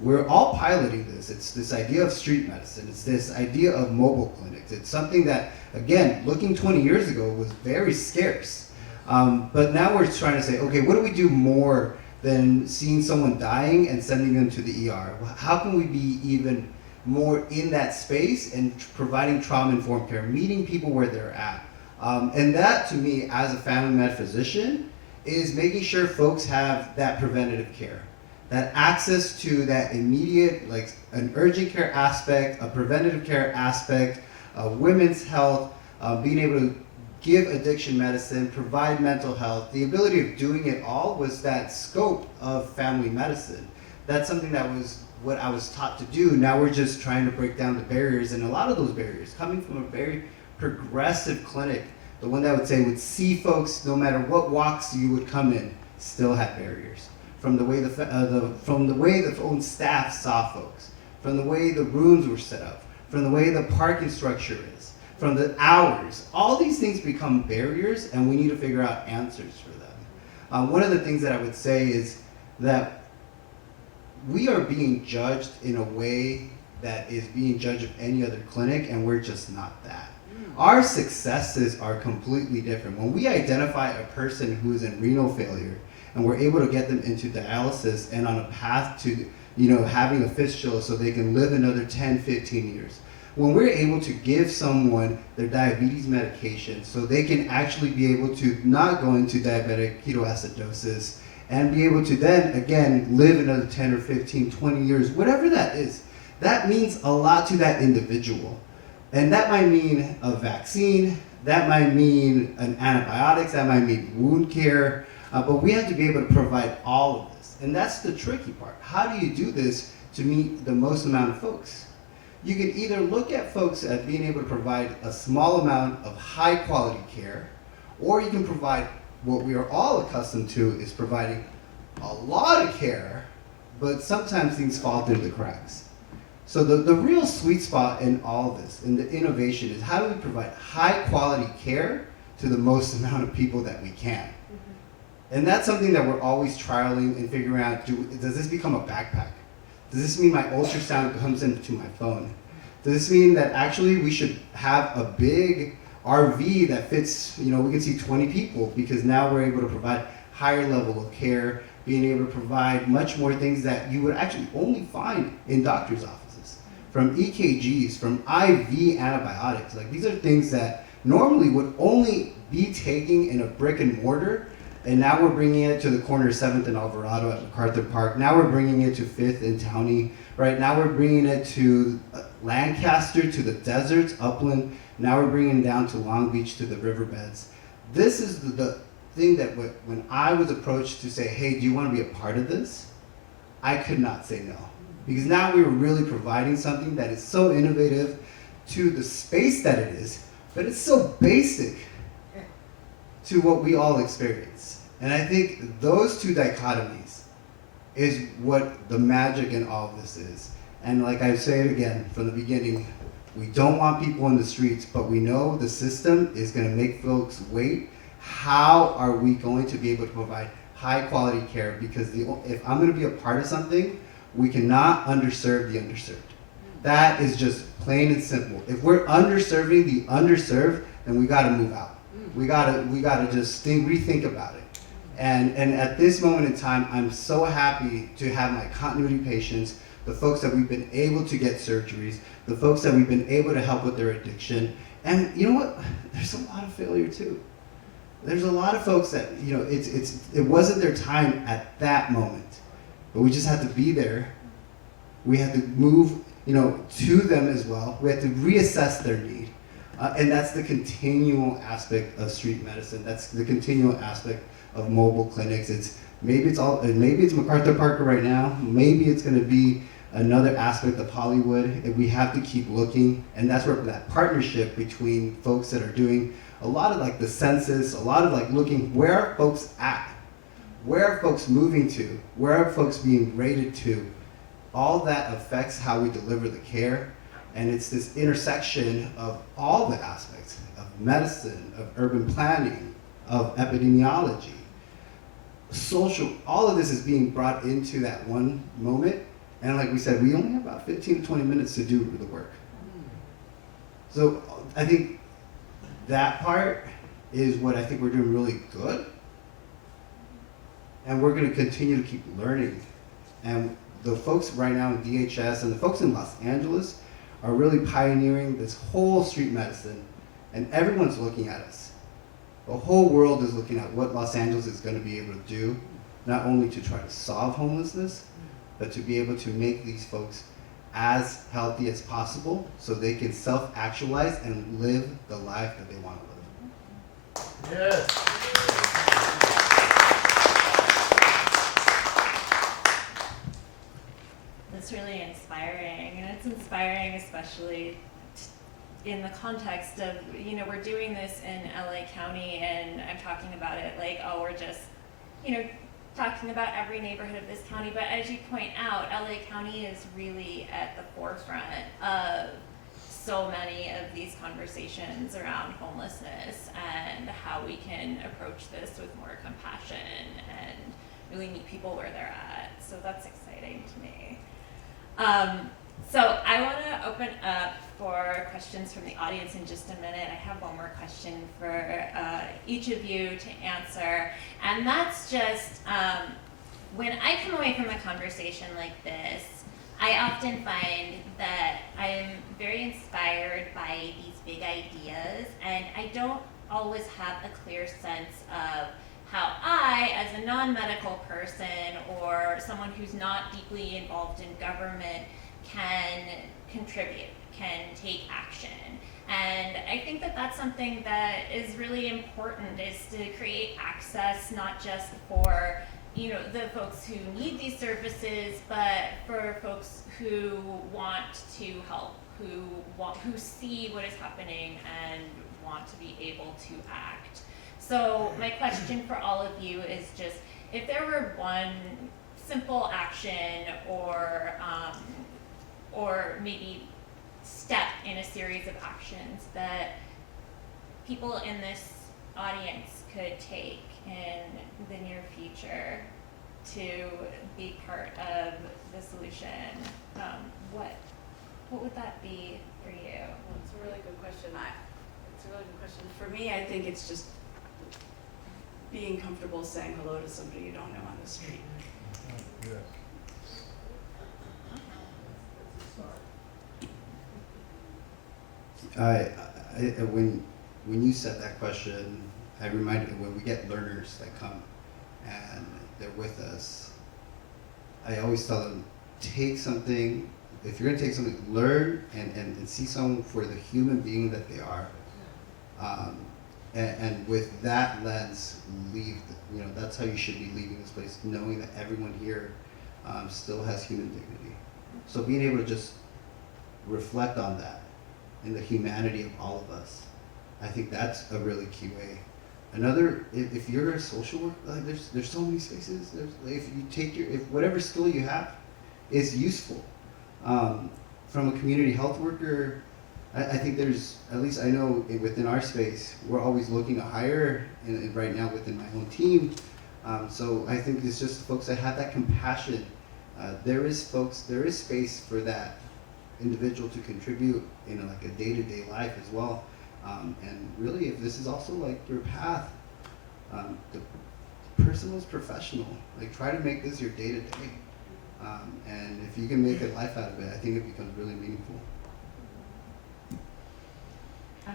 we're all piloting this. It's this idea of street medicine. It's this idea of mobile clinics. It's something that, again, looking 20 years ago was very scarce. But now we're trying to say, okay, what do we do more than seeing someone dying and sending them to the ER? How can we be even more in that space and providing trauma-informed care, meeting people where they're at? And that, to me, as a family med physician, is making sure folks have that preventative care, that access to that immediate, like an urgent care aspect, a preventative care aspect, women's health, being able to give addiction medicine, provide mental health. The ability of doing it all was that scope of family medicine. That's something that was what I was taught to do. Now we're just trying to break down the barriers, and a lot of those barriers coming from a very progressive clinic, the one that would see folks no matter what walks you would come in, still had barriers. From the way the own staff saw folks, from the way the rooms were set up, from the way the parking structure is, from the hours. All these things become barriers, and we need to figure out answers for them. One of the things that I would say is that we are being judged in a way that is being judged of any other clinic, and we're just not that. Our successes are completely different. When we identify a person who's in renal failure, and we're able to get them into dialysis and on a path to, having a fistula so they can live another 10, 15 years. When we're able to give someone their diabetes medication so they can actually be able to not go into diabetic ketoacidosis and be able to then, again, live another 10 or 15, 20 years, whatever that is, that means a lot to that individual. And that might mean a vaccine, that might mean an antibiotics, that might mean wound care, but we have to be able to provide all of this. And that's the tricky part. How do you do this to meet the most amount of folks? You can either look at folks at being able to provide a small amount of high quality care, or you can provide what we are all accustomed to is providing a lot of care, but sometimes things fall through the cracks. So the real sweet spot in all this, in the innovation, is how do we provide high quality care to the most amount of people that we can? And that's something that we're always trialing and figuring out, does this become a backpack? Does this mean my ultrasound comes into my phone? Does this mean that actually we should have a big RV that fits, we can see 20 people, because now we're able to provide higher level of care, being able to provide much more things that you would actually only find in doctor's offices. From EKGs, from IV antibiotics, like these are things that normally would only be taking in a brick and mortar, and now we're bringing it to the corner of 7th and Alvarado at MacArthur Park. Now we're bringing it to 5th and Downey. Right now we're bringing it to Lancaster, to the deserts, Upland. Now we're bringing it down to Long Beach, to the riverbeds. This is the thing that when I was approached to say, hey, do you want to be a part of this? I could not say no. Because now we were really providing something that is so innovative to the space that it is, but it's so basic to what we all experience. And I think those two dichotomies is what the magic in all of this is. And like I say it again from the beginning, we don't want people in the streets, but we know the system is going to make folks wait. How are we going to be able to provide high quality care? Because if I'm going to be a part of something, we cannot underserve the underserved. That is just plain and simple. If we're underserving the underserved, then we got to move out. We gotta just rethink about it. And at this moment in time, I'm so happy to have my continuity patients, the folks that we've been able to get surgeries, the folks that we've been able to help with their addiction. And you know what? There's a lot of failure too. There's a lot of folks that, it wasn't their time at that moment, but we just had to be there. We had to move, to them as well. We had to reassess their need. And that's the continual aspect of street medicine. That's the continual aspect of mobile clinics. Maybe it's MacArthur Park right now. Maybe it's going to be another aspect of Hollywood. We have to keep looking, and that's where that partnership between folks that are doing a lot of like the census, a lot of like looking where are folks at, where are folks moving to, where are folks being rated to. all that affects how we deliver the care. And it's this intersection of all the aspects of medicine, of urban planning, of epidemiology, social, all of this is being brought into that one moment. And like we said, we only have about 15 to 20 minutes to do the work. So I think that part is what I think we're doing really good. And we're going to continue to keep learning. And the folks right now in DHS and the folks in Los Angeles are really pioneering this whole street medicine. And everyone's looking at us. The whole world is looking at what Los Angeles is going to be able to do, not only to try to solve homelessness, but to be able to make these folks as healthy as possible so they can self-actualize and live the life that they want to live. Yes. That's really inspiring, and it's inspiring especially in the context of, you know, we're doing this in LA County, and I'm talking about it like, oh, we're just, you know, talking about every neighborhood of this county, but as you point out, LA County is really at the forefront of so many of these conversations around homelessness and how we can approach this with more compassion and really meet people where they're at. So that's exciting to me. So I want to open up for questions from the audience in just a minute. I have one more question for each of you to answer, and that's just when I come away from a conversation like this, I often find that I'm very inspired by these big ideas, and I don't always have a clear sense of how I, as a non-medical person or someone who's not deeply involved in government, can contribute, can take action. And I think that that's something that is really important, is to create access not just for, you know, the folks who need these services, but for folks who want to help, who see what is happening and want to be able to act. So my question for all of you is just, if there were one simple action or maybe step in a series of actions that people in this audience could take in the near future to be part of the solution, what would that be for you? Well, it's a really good question. It's a really good question. For me, I think it's just being comfortable saying hello to somebody you don't know on the street. When you said that question, I reminded when we get learners that come and they're with us, I always tell them, take something, if you're gonna take something, learn and see someone for the human being that they are. And with that lens, that's how you should be leaving this place, knowing that everyone here still has human dignity. So being able to just reflect on that and the humanity of all of us, I think that's a really key way. Another, if you're a social worker, there's so many spaces. If you take whatever skill you have is useful. From a community health worker, I think there's, at least I know within our space, we're always looking to hire, and right now within my own team. So I think it's just folks that have that compassion. There is space for that individual to contribute in like a day-to-day life as well. And really, if this is also like your path, the personal is professional. Like, try to make this your day-to-day. And if you can make a life out of it, I think it becomes really meaningful. I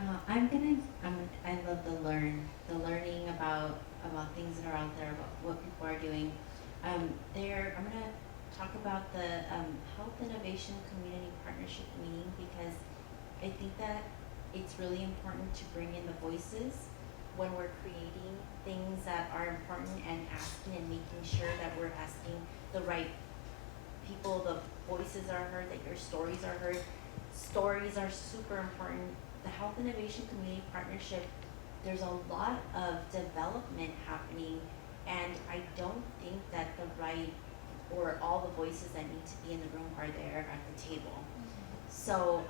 love the learning about things that are out there, about what people are doing. I'm gonna talk about the Health Innovation Community Partnership meeting, because I think that it's really important to bring in the voices when we're creating things that are important, and asking and making sure that we're asking the right people, the voices are heard, that your stories are heard. Stories are super important. The Health Innovation Community Partnership, there's a lot of development happening, and I don't think that the right, or all the voices that need to be in the room are there at the table. So,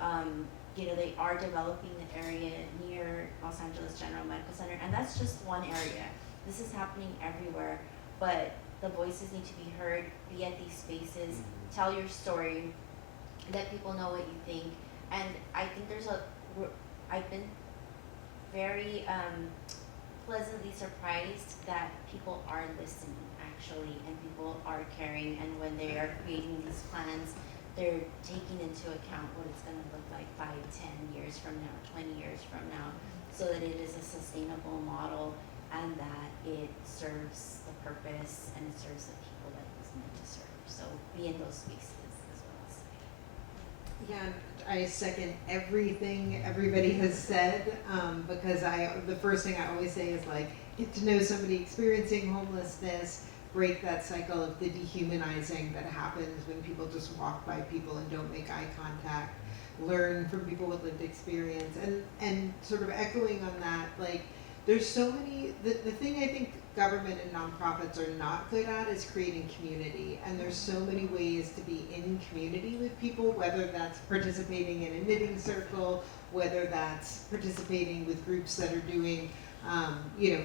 they are developing the area near Los Angeles General Medical Center, and that's just one area. This is happening everywhere, but the voices need to be heard, be at these spaces, tell your story, let people know what you think. And I think I've been very pleasantly surprised that people are listening, actually, and people are caring, and when they are creating these plans, they're taking into account what it's going to look like 5, 10 years from now, 20 years from now, so that it is a sustainable model and that it serves the purpose and it serves the people that it's meant to serve. So be in those spaces as well as. Yeah, I second everything everybody has said, because the first thing I always say is like, get to know somebody experiencing homelessness, break that cycle of the dehumanizing that happens when people just walk by people and don't make eye contact, learn from people with lived experience, and sort of echoing on that, like, there's so many, the thing I think government and nonprofits are not good at is creating community, and there's so many ways to be in community with people, whether that's participating in a knitting circle, whether that's participating with groups that are doing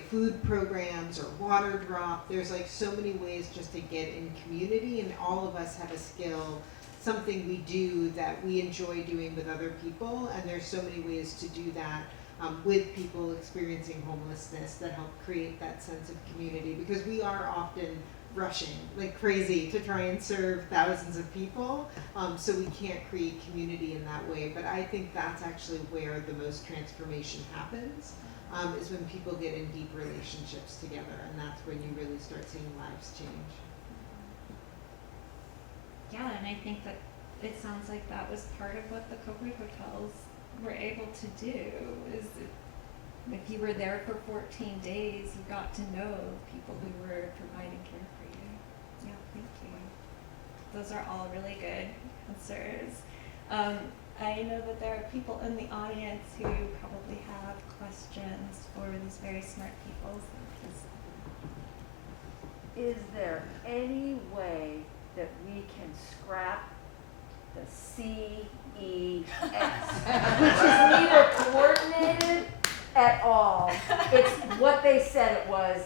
food programs or water drop. There's like so many ways just to get in community, and all of us have a skill, something we do that we enjoy doing with other people, and there's so many ways to do that with people experiencing homelessness that help create that sense of community, because we are often rushing like crazy to try and serve thousands of people, so we can't create community in that way. But I think that's actually where the most transformation happens, is when people get in deep relationships together, and that's when you really start seeing lives change. Yeah, and I think that it sounds like that was part of what the COVID hotels were able to do, is if you were there for 14 days, you got to know people who were providing care for you. Yeah, thank you. Those are all really good answers. I know that there are people in the audience who probably have questions for these very smart people. So Is there any way that we can scrap the CES, which is neither coordinated at all? It's what they said it was.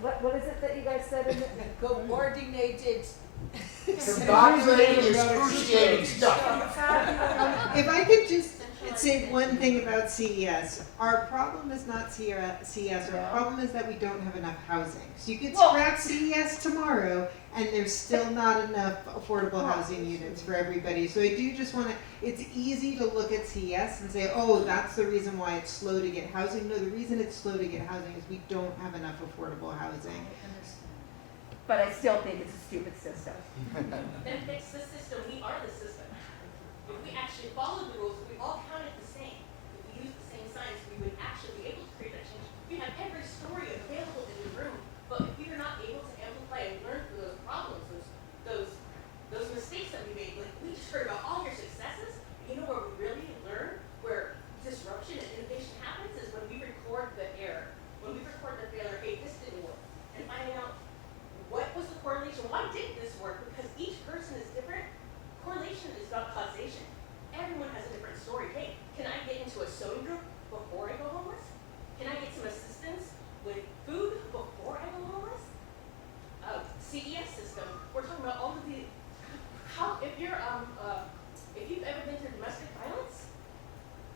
What is it that you guys said in it? Coordinated. Combobulated, excruciating stuff. If I could just say one thing about CES, our problem is not CES, our problem is that we don't have enough housing. So you could scrap CES tomorrow, and there's still not enough affordable housing units for everybody. So I do just want to, it's easy to look at CES and say, oh, that's the reason why it's slow to get housing. No, the reason it's slow to get housing is we don't have enough affordable housing. But I still think it's a stupid system. Then fix the system. We are the system. If we actually followed the rules, if we all counted the same, if we used the same signs, we would actually be able to create that change. We have every story available in the room, but if we are not able to amplify and learn from those problems, those mistakes that we made, like we just heard about all your successes, you know where we really learn, where disruption and innovation happens, is when we record the error. When we record the failure, hey, this didn't work, and finding out what was the correlation? Why did this work? Because each person is different. Correlation is not causation. Everyone has a different story. Hey, can I get into a sewing group before I go homeless? Can I get some assistance with food before I go homeless? CES system. We're talking about all of the if you've ever been through domestic violence,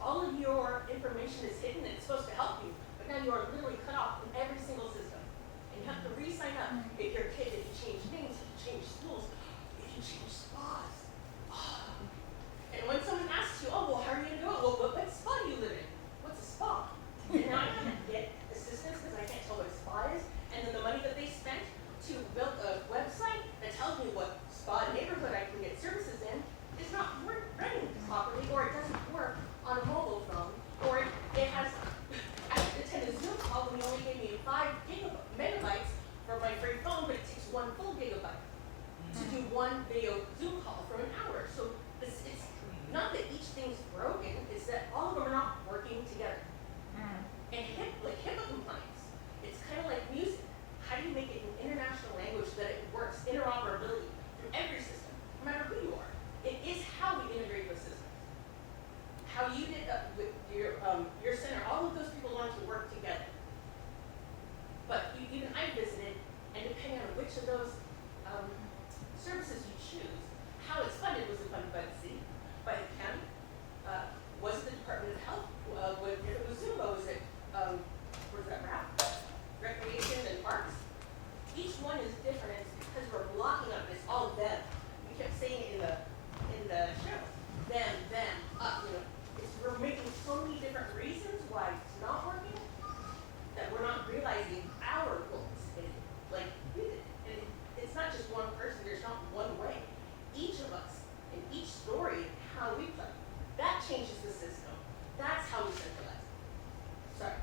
all of your information is hidden and it's supposed to help you, but now you are literally cut off from every single system. And you have to re-sign up. If you're a kid, if you change names, if you change schools, if you change spas. And when someone asks you, oh, well, how are you going to go? Well, what spa do you live in? What's a spa? And now I can't get assistance because I can't tell what a spa is. And then the money that they spent to build a website that tells me what spa neighborhood I can get services in is not running properly, or it doesn't work on a mobile phone, or it has, I have to attend a Zoom call when you only gave me 5 megabytes for my free phone, but it takes 1 full gigabyte to do one video is different is because we're blocking up, it's all them. We kept saying it in the show, them, us, you know. We're making so many different reasons why it's not working that we're not realizing our goals. It's not just one person, there's not one way. Each of us, in each story, how we play, that changes the system. That's how we centralize. Sorry.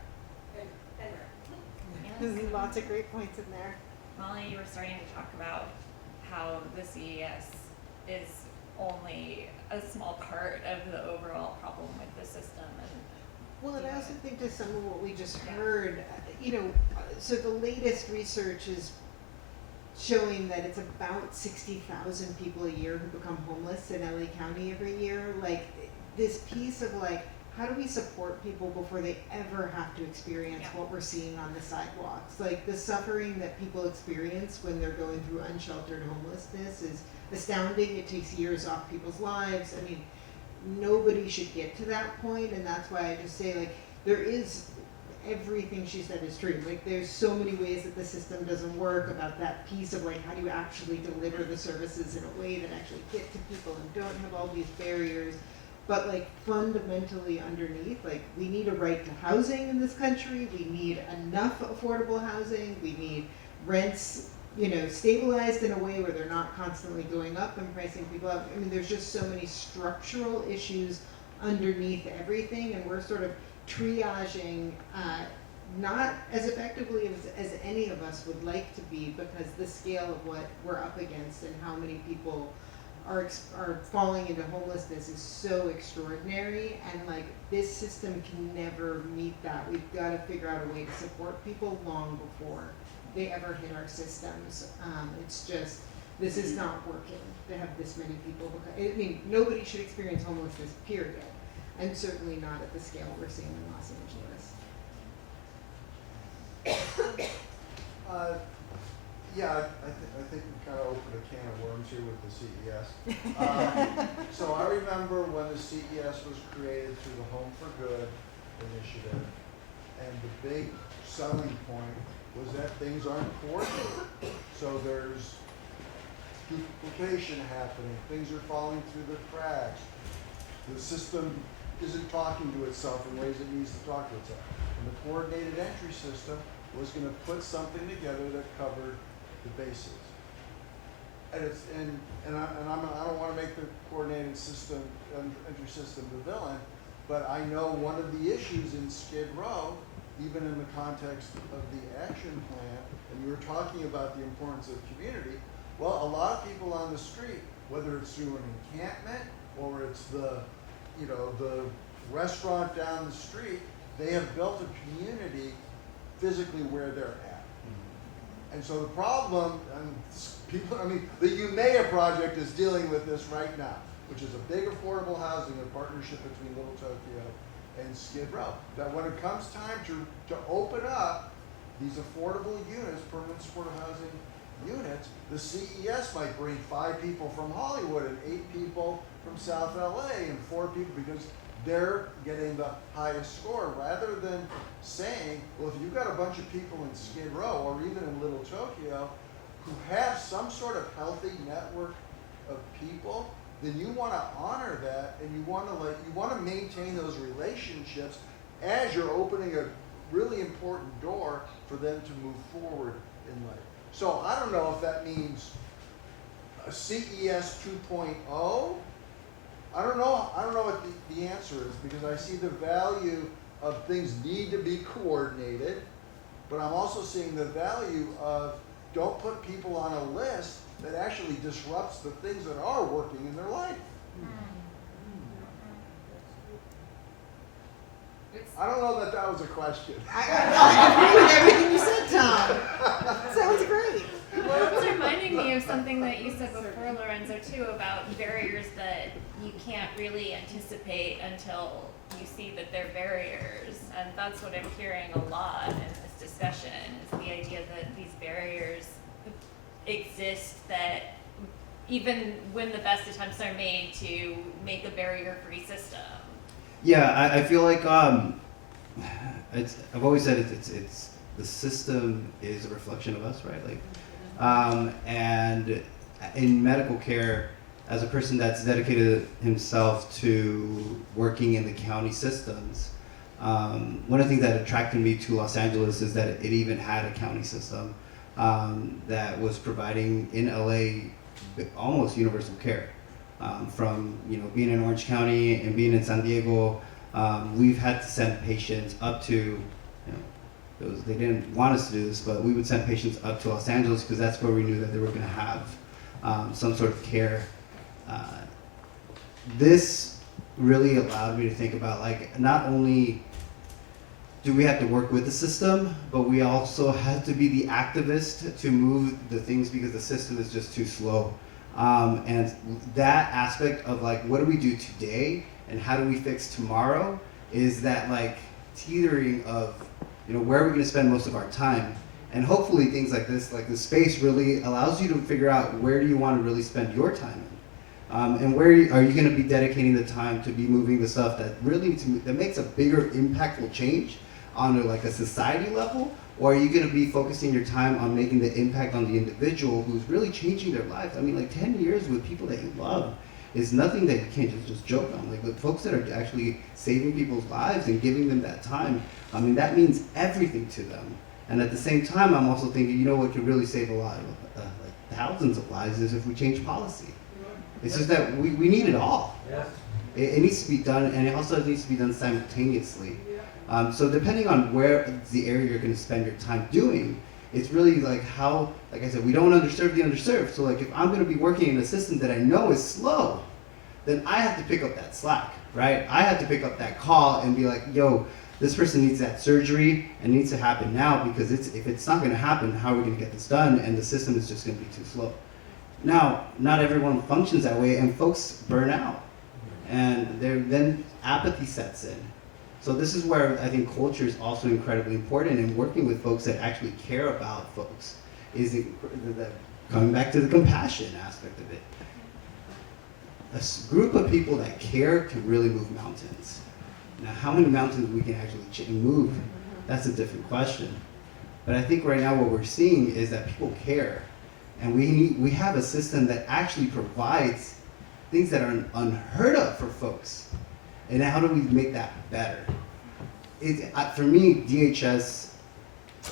There's lots of great points in there. Molly, you were starting to talk about how the CES is only a small part of the overall problem with the system. Well, and I also think to some of what we just heard, so the latest research is showing that it's about 60,000 people a year who become homeless in LA County every year. Like, this piece of like, how do we support people before they ever have to experience what we're seeing on the sidewalks? Like, the suffering that people experience when they're going through unsheltered homelessness is astounding. It takes years off people's lives. I mean, nobody should get to that point, and that's why I just say, like, there is, everything she said is true. Like, there's so many ways that the system doesn't work, about that piece of like, how do you actually deliver the services in a way that actually get to people and don't have all these barriers. But like, fundamentally underneath, like, we need a right to housing in this country. We need enough affordable housing. We need rents, stabilized in a way where they're not constantly going up and pricing people out. I mean, there's just so many structural issues underneath everything, and we're sort of triaging, not as effectively as any of us would like to be, because the scale of what we're up against and how many people are falling into homelessness is so extraordinary, and like, this system can never meet that. We've got to figure out a way to support people long before they ever hit our systems. It's just, this is not working to have this many people. I mean, nobody should experience homelessness, period, and certainly not at the scale we're seeing in Los Angeles. I think we kind of opened a can of worms here with the CES. So I remember when the CES was created through the Home for Good initiative, and the big selling point was that things aren't coordinated. So there's duplication happening, things are falling through the cracks. The system isn't talking to itself in ways it needs to talk to itself. And the coordinated entry system was going to put something together that covered the bases. And I don't want to make the coordinated system, entry system, the villain, but I know one of the issues in Skid Row, even in the context of the action plan, and you were talking about the importance of community. Well, a lot of people on the street, whether it's through an encampment or it's the restaurant down the street, they have built a community physically where they're at. And so the problem, the UMEA project is dealing with this right now, which is a big affordable housing, a partnership between Little Tokyo and Skid Row. That when it comes time to open up these affordable units, permanent supportive housing units, the CES might bring 5 people from Hollywood and 8 people from South LA and 4 people, because they're getting the highest score, rather than saying, well, if you've got a bunch of people in Skid Row or even in Little Tokyo who have some sort of healthy network of people, then you want to honor that, and you want to maintain those relationships as you're opening a really important door for them to move forward in life. So I don't know if that means a CES 2.0. I don't know what the answer is, because I see the value of things need to be coordinated, but I'm also seeing the value of don't put people on a list that actually disrupts the things that are working in their life. I don't know that was a question. I agree with everything you said, Tom. Sounds great. Well, it's reminding me of something that you said before, Lorenzo, too, about barriers that you can't really anticipate until you see that they're barriers. And that's what I'm hearing a lot in this discussion, is the idea that these barriers exist, that even when the best attempts are made to make a barrier-free system. Yeah, I feel like I've always said it's the system is a reflection of us, right? Like And in medical care, as a person that's dedicated himself to working in the county systems, one of the things that attracted me to Los Angeles is that it even had a county system that was providing in LA almost universal care. From being in Orange County and being in San Diego, we've had to send patients up to, they didn't want us to do this, but we would send patients up to Los Angeles because that's where we knew that they were going to have some sort of care. This really allowed me to think about, like, not only do we have to work with the system, but we also have to be the activist to move the things because the system is just too slow. And that aspect of, like, what do we do today and how do we fix tomorrow is that, like, teetering of, where are we going to spend most of our time? And hopefully things like this space really allows you to figure out where do you want to really spend your time in. And where are you going to be dedicating the time to be moving the stuff that really that makes a bigger impactful change on like a society level, or are you going to be focusing your time on making the impact on the individual who's really changing their lives? I mean, like 10 years with people that you love is nothing that you can't just joke on. Like the folks that are actually saving people's lives and giving them that time, I mean, that means everything to them. And at the same time, I'm also thinking, what could really save a lot of, like thousands of lives is if we change policy. It's just that we need it all. It needs to be done, and it also needs to be done simultaneously. So depending on where the area you're going to spend your time doing, it's really like how, like I said, we don't underserve the underserved. So like if I'm going to be working in a system that I know is slow, then I have to pick up that slack, right? I have to pick up that call and be like, yo, this person needs that surgery and needs to happen now because if it's not going to happen, how are we going to get this done? And the system is just going to be too slow. Now, not everyone functions that way, and folks burn out, and then apathy sets in. So this is where I think culture is also incredibly important, and working with folks that actually care about folks is coming back to the compassion aspect of it. A group of people that care can really move mountains. Now, how many mountains we can actually move, that's a different question. But I think right now what we're seeing is that people care. And we have a system that actually provides things that are unheard of for folks. And how do we make that better? For me, DHS,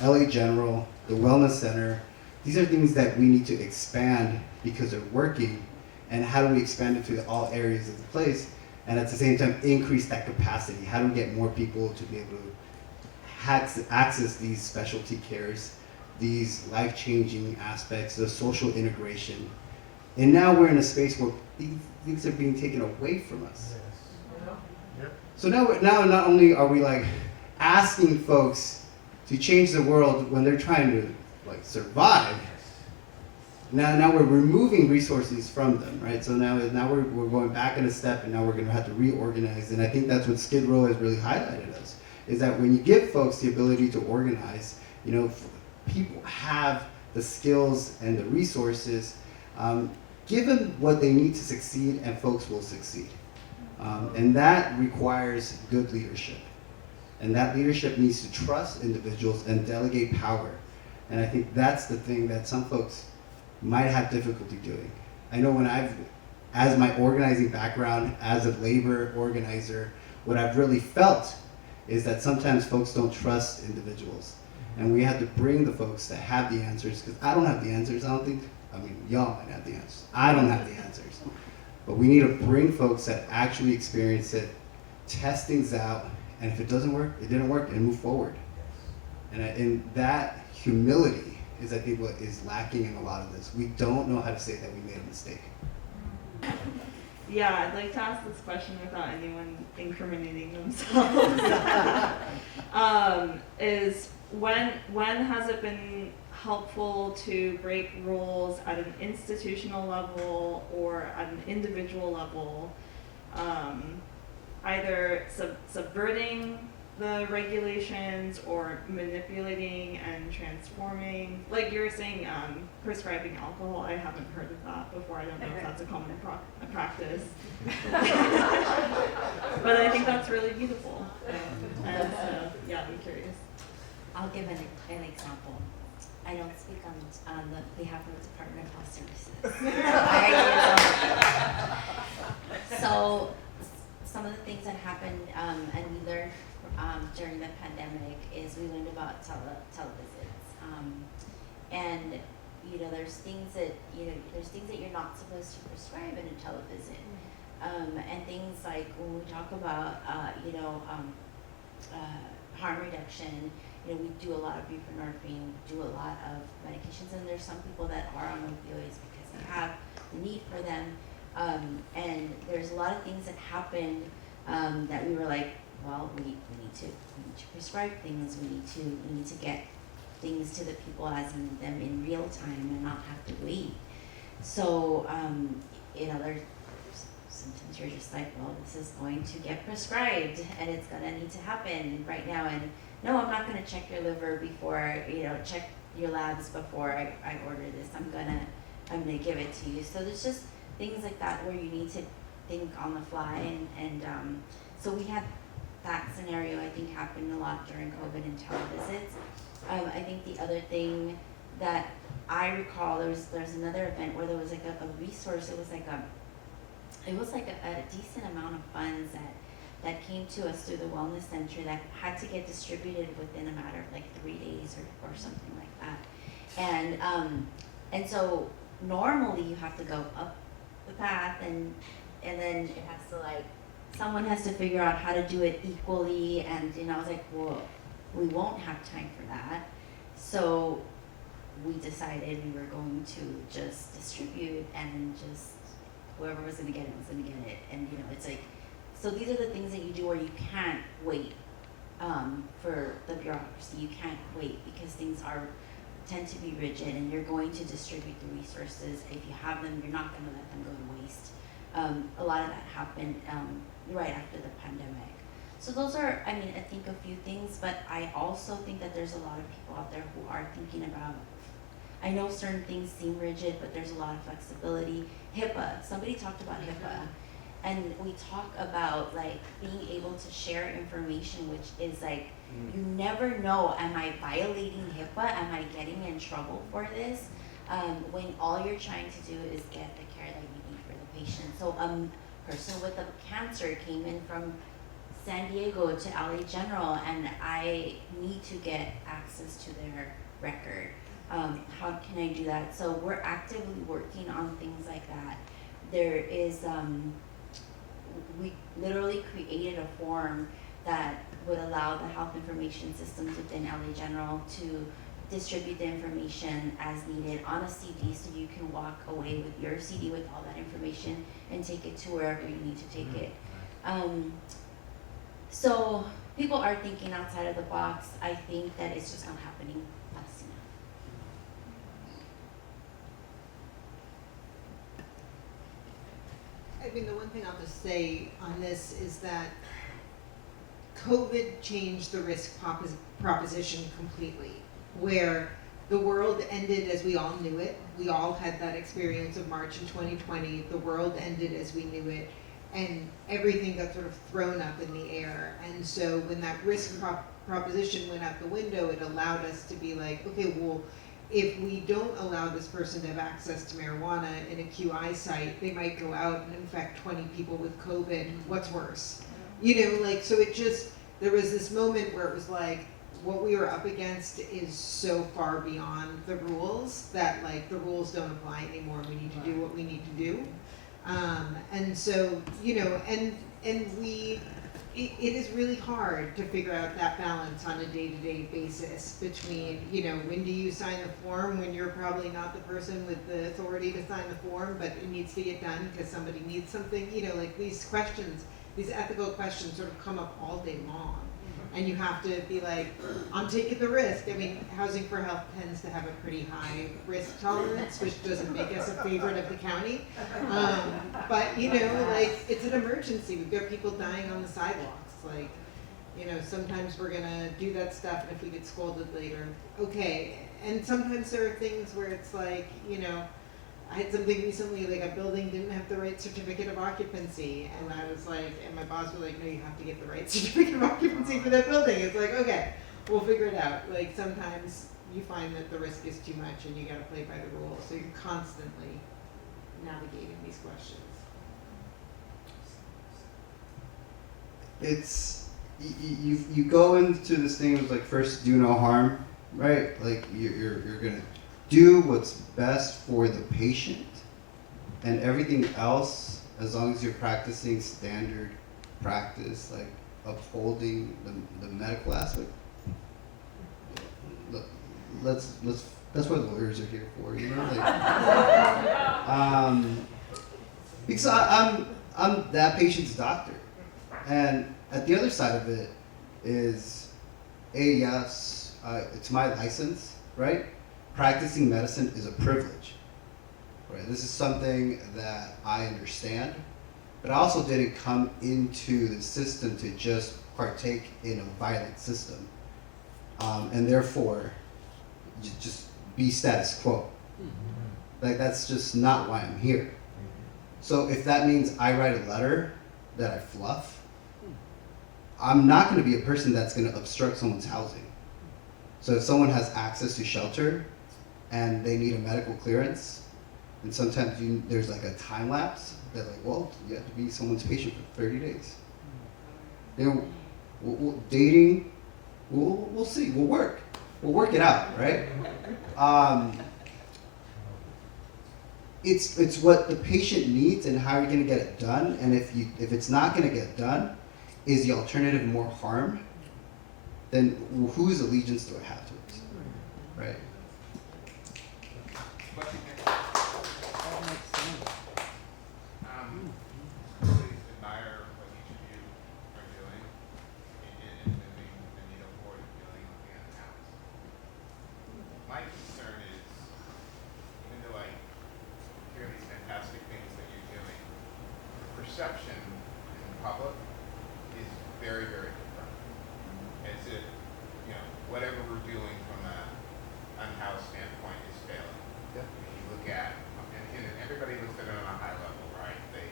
LA General, the Wellness Center, these are things that we need to expand because they're working. And how do we expand it to all areas of the place? And at the same time, increase that capacity. How do we get more people to be able to access these specialty cares, these life-changing aspects, the social integration. And now we're in a space where these things are being taken away from us. So now not only are we like asking folks to change the world when they're trying to like survive, now we're removing resources from them, right? So now we're going back in a step, and now we're gonna have to reorganize. And I think that's what Skid Row has really highlighted us, is that when you give folks the ability to organize, people have the skills and the resources, give them what they need to succeed, and folks will succeed. And that requires good leadership. And that leadership needs to trust individuals and delegate power. And I think that's the thing that some folks might have difficulty doing. I know as my organizing background, as a labor organizer, what I've really felt is that sometimes folks don't trust individuals. And we have to bring the folks that have the answers, because I don't have the answers. Y'all might have the answers. I don't have the answers. But we need to bring folks that actually experience it, test things out, and if it doesn't work, it didn't work, and move forward. And that humility is, I think, what is lacking in a lot of this. We don't know how to say that we made a mistake. Yeah, I'd like to ask this question without anyone incriminating themselves. Is when has it been helpful to break rules at an institutional level or at an individual level, either subverting the regulations or manipulating and transforming? Like you were saying, prescribing alcohol. I haven't heard of that before. I don't know if that's a common practice. But I think that's really beautiful. And so, yeah, I'm curious. I'll give an example. I don't speak on the behalf of the Department of Health Services. My idea is so some of the things that happened, and we learned during the pandemic, is we learned about televisits. And there's things that you're not supposed to prescribe in a televisit. And things like when we talk about harm reduction, we do a lot of buprenorphine, do a lot of medications, and there's some people that are on opioids because they have the need for them. And there's a lot of things that happened that we were like, well, we need to prescribe things. We need to get things to the people as in them in real time and not have to wait. So there's sometimes you're just like, well, this is going to get prescribed and it's gonna need to happen right now. And no, I'm not gonna check your liver before, check your labs before I order this. I'm gonna give it to you. So there's just things like that where you need to think on the fly, and so we had that scenario, I think, happened a lot during COVID and televisits. I think the other thing that I recall, there's another event where there was like a resource. It was like a decent amount of funds that came to us through the wellness center that had to get distributed within a matter of like 3 days or something like that. And so normally you have to go up the path and then it has to someone has to figure out how to do it equally, and I was like, well, we won't have time for that. So we decided we were going to just distribute, and just whoever was going to get it was going to get it. And it's like, so these are the things that you do where you can't wait for the bureaucracy. You can't wait because things tend to be rigid, and you're going to distribute the resources. If you have them, you're not going to let them go to waste. A lot of that happened right after the pandemic. So those are, I think a few things, but I also think that there's a lot of people out there who are thinking about, I know certain things seem rigid, but there's a lot of flexibility. HIPAA, somebody talked about HIPAA, and we talk about being able to share information, which is you never know, am I violating HIPAA? Am I getting in trouble for this? When all you're trying to do is get the care that you need for the patient. So person with a cancer came in from San Diego to LA General, and I need to get access to their record. How can I do that? So we're actively working on things like that. There is, we literally created a form that would allow the health information systems within LA General to distribute the information as needed on a CD, so you can walk away with your CD with all that information and take it to wherever you need to take it. So people are thinking outside of the box. I think that it's just not happening fast enough. The one thing I'll just say on this is that COVID changed the risk proposition completely, where the world ended as we all knew it. We all had that experience of March in 2020. The world ended as we knew it, and everything got sort of thrown up in the air. And so when that risk proposition went out the window, it allowed us to be like, okay, well, if we don't allow this person to have access to marijuana in a QI site, they might go out and infect 20 people with COVID. What's worse? So it just, there was this moment where it was like, what we were up against is so far beyond the rules that the rules don't apply anymore. We need to do what we need to do. And so, it is really hard to figure out that balance on a day-to-day basis between, when do you sign the form when you're probably not the person with the authority to sign the form, but it needs to get done because somebody needs something, these questions, these ethical questions sort of come up all day long. And you have to be like, I'm taking the risk. Housing for Health tends to have a pretty high risk tolerance, which doesn't make us a favorite of the county. But, it's an emergency. We've got people dying on the sidewalks. Sometimes we're going to do that stuff, and if we get scolded later, okay. And sometimes there are things where it's I had something recently, a building didn't have the right certificate of occupancy, and I was like, and my boss was like, no, you have to get the right certificate of occupancy for that building. It's like, okay, we'll figure it out. Sometimes you find that the risk is too much and you gotta play by the rules, so you're constantly navigating these questions. It's you go into this thing of like first do no harm, right? Like you're gonna do what's best for the patient, and everything else, as long as you're practicing standard practice, like upholding the medical aspect. Let's that's what lawyers are here for, you know. Like, because I'm that patient's doctor. And at the other side of it is, yes, it's my license, right? Practicing medicine is a privilege, right? This is something that I understand, but I also didn't come into the system to just partake in a violent system, and therefore, just be status quo. Like that's just not why I'm here. So if that means I write a letter that I fluff, I'm not going to be a person that's going to obstruct someone's housing. So if someone has access to shelter and they need a medical clearance, and sometimes there's like a time lapse, they're like, well, you have to be someone's patient for 30 days. You know, dating, we'll see, we'll work it out, right? It's what the patient needs and how you're going to get it done, and if it's not going to get done, is the alternative more harm? Then whose allegiance do I have to it, right? Really admire what each of you are doing in moving the needle forward and dealing with the unhoused. My concern is, even though I hear these fantastic things that you're doing, the perception in the public is very, very different. As if, you know, whatever we're doing from a unhoused standpoint is failing. Yeah. If you look at, and everybody looks at it on a high level, right? They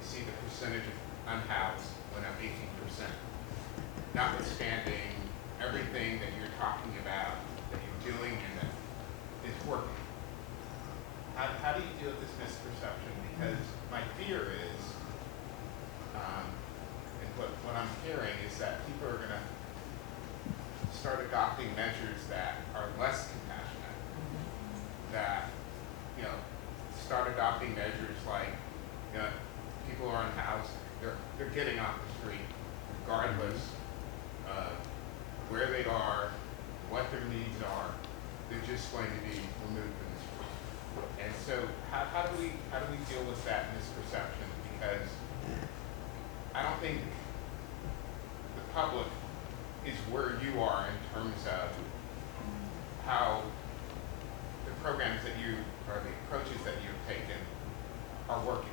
see the percentage of unhoused went up 18%. Notwithstanding everything that you're talking about, that you're doing and that is working. How do you deal with this misperception? Because my fear is, and what I'm hearing is that people are going to start adopting measures that are less compassionate, that, you know, start adopting measures like, you know, people are unhoused, they're getting off the street regardless of where they are, what their needs are, they're just going to be removed from the street. And so how do we deal with that misperception? Because I don't think the public is where you are in terms of how the programs that you, or the approaches that you've taken are working.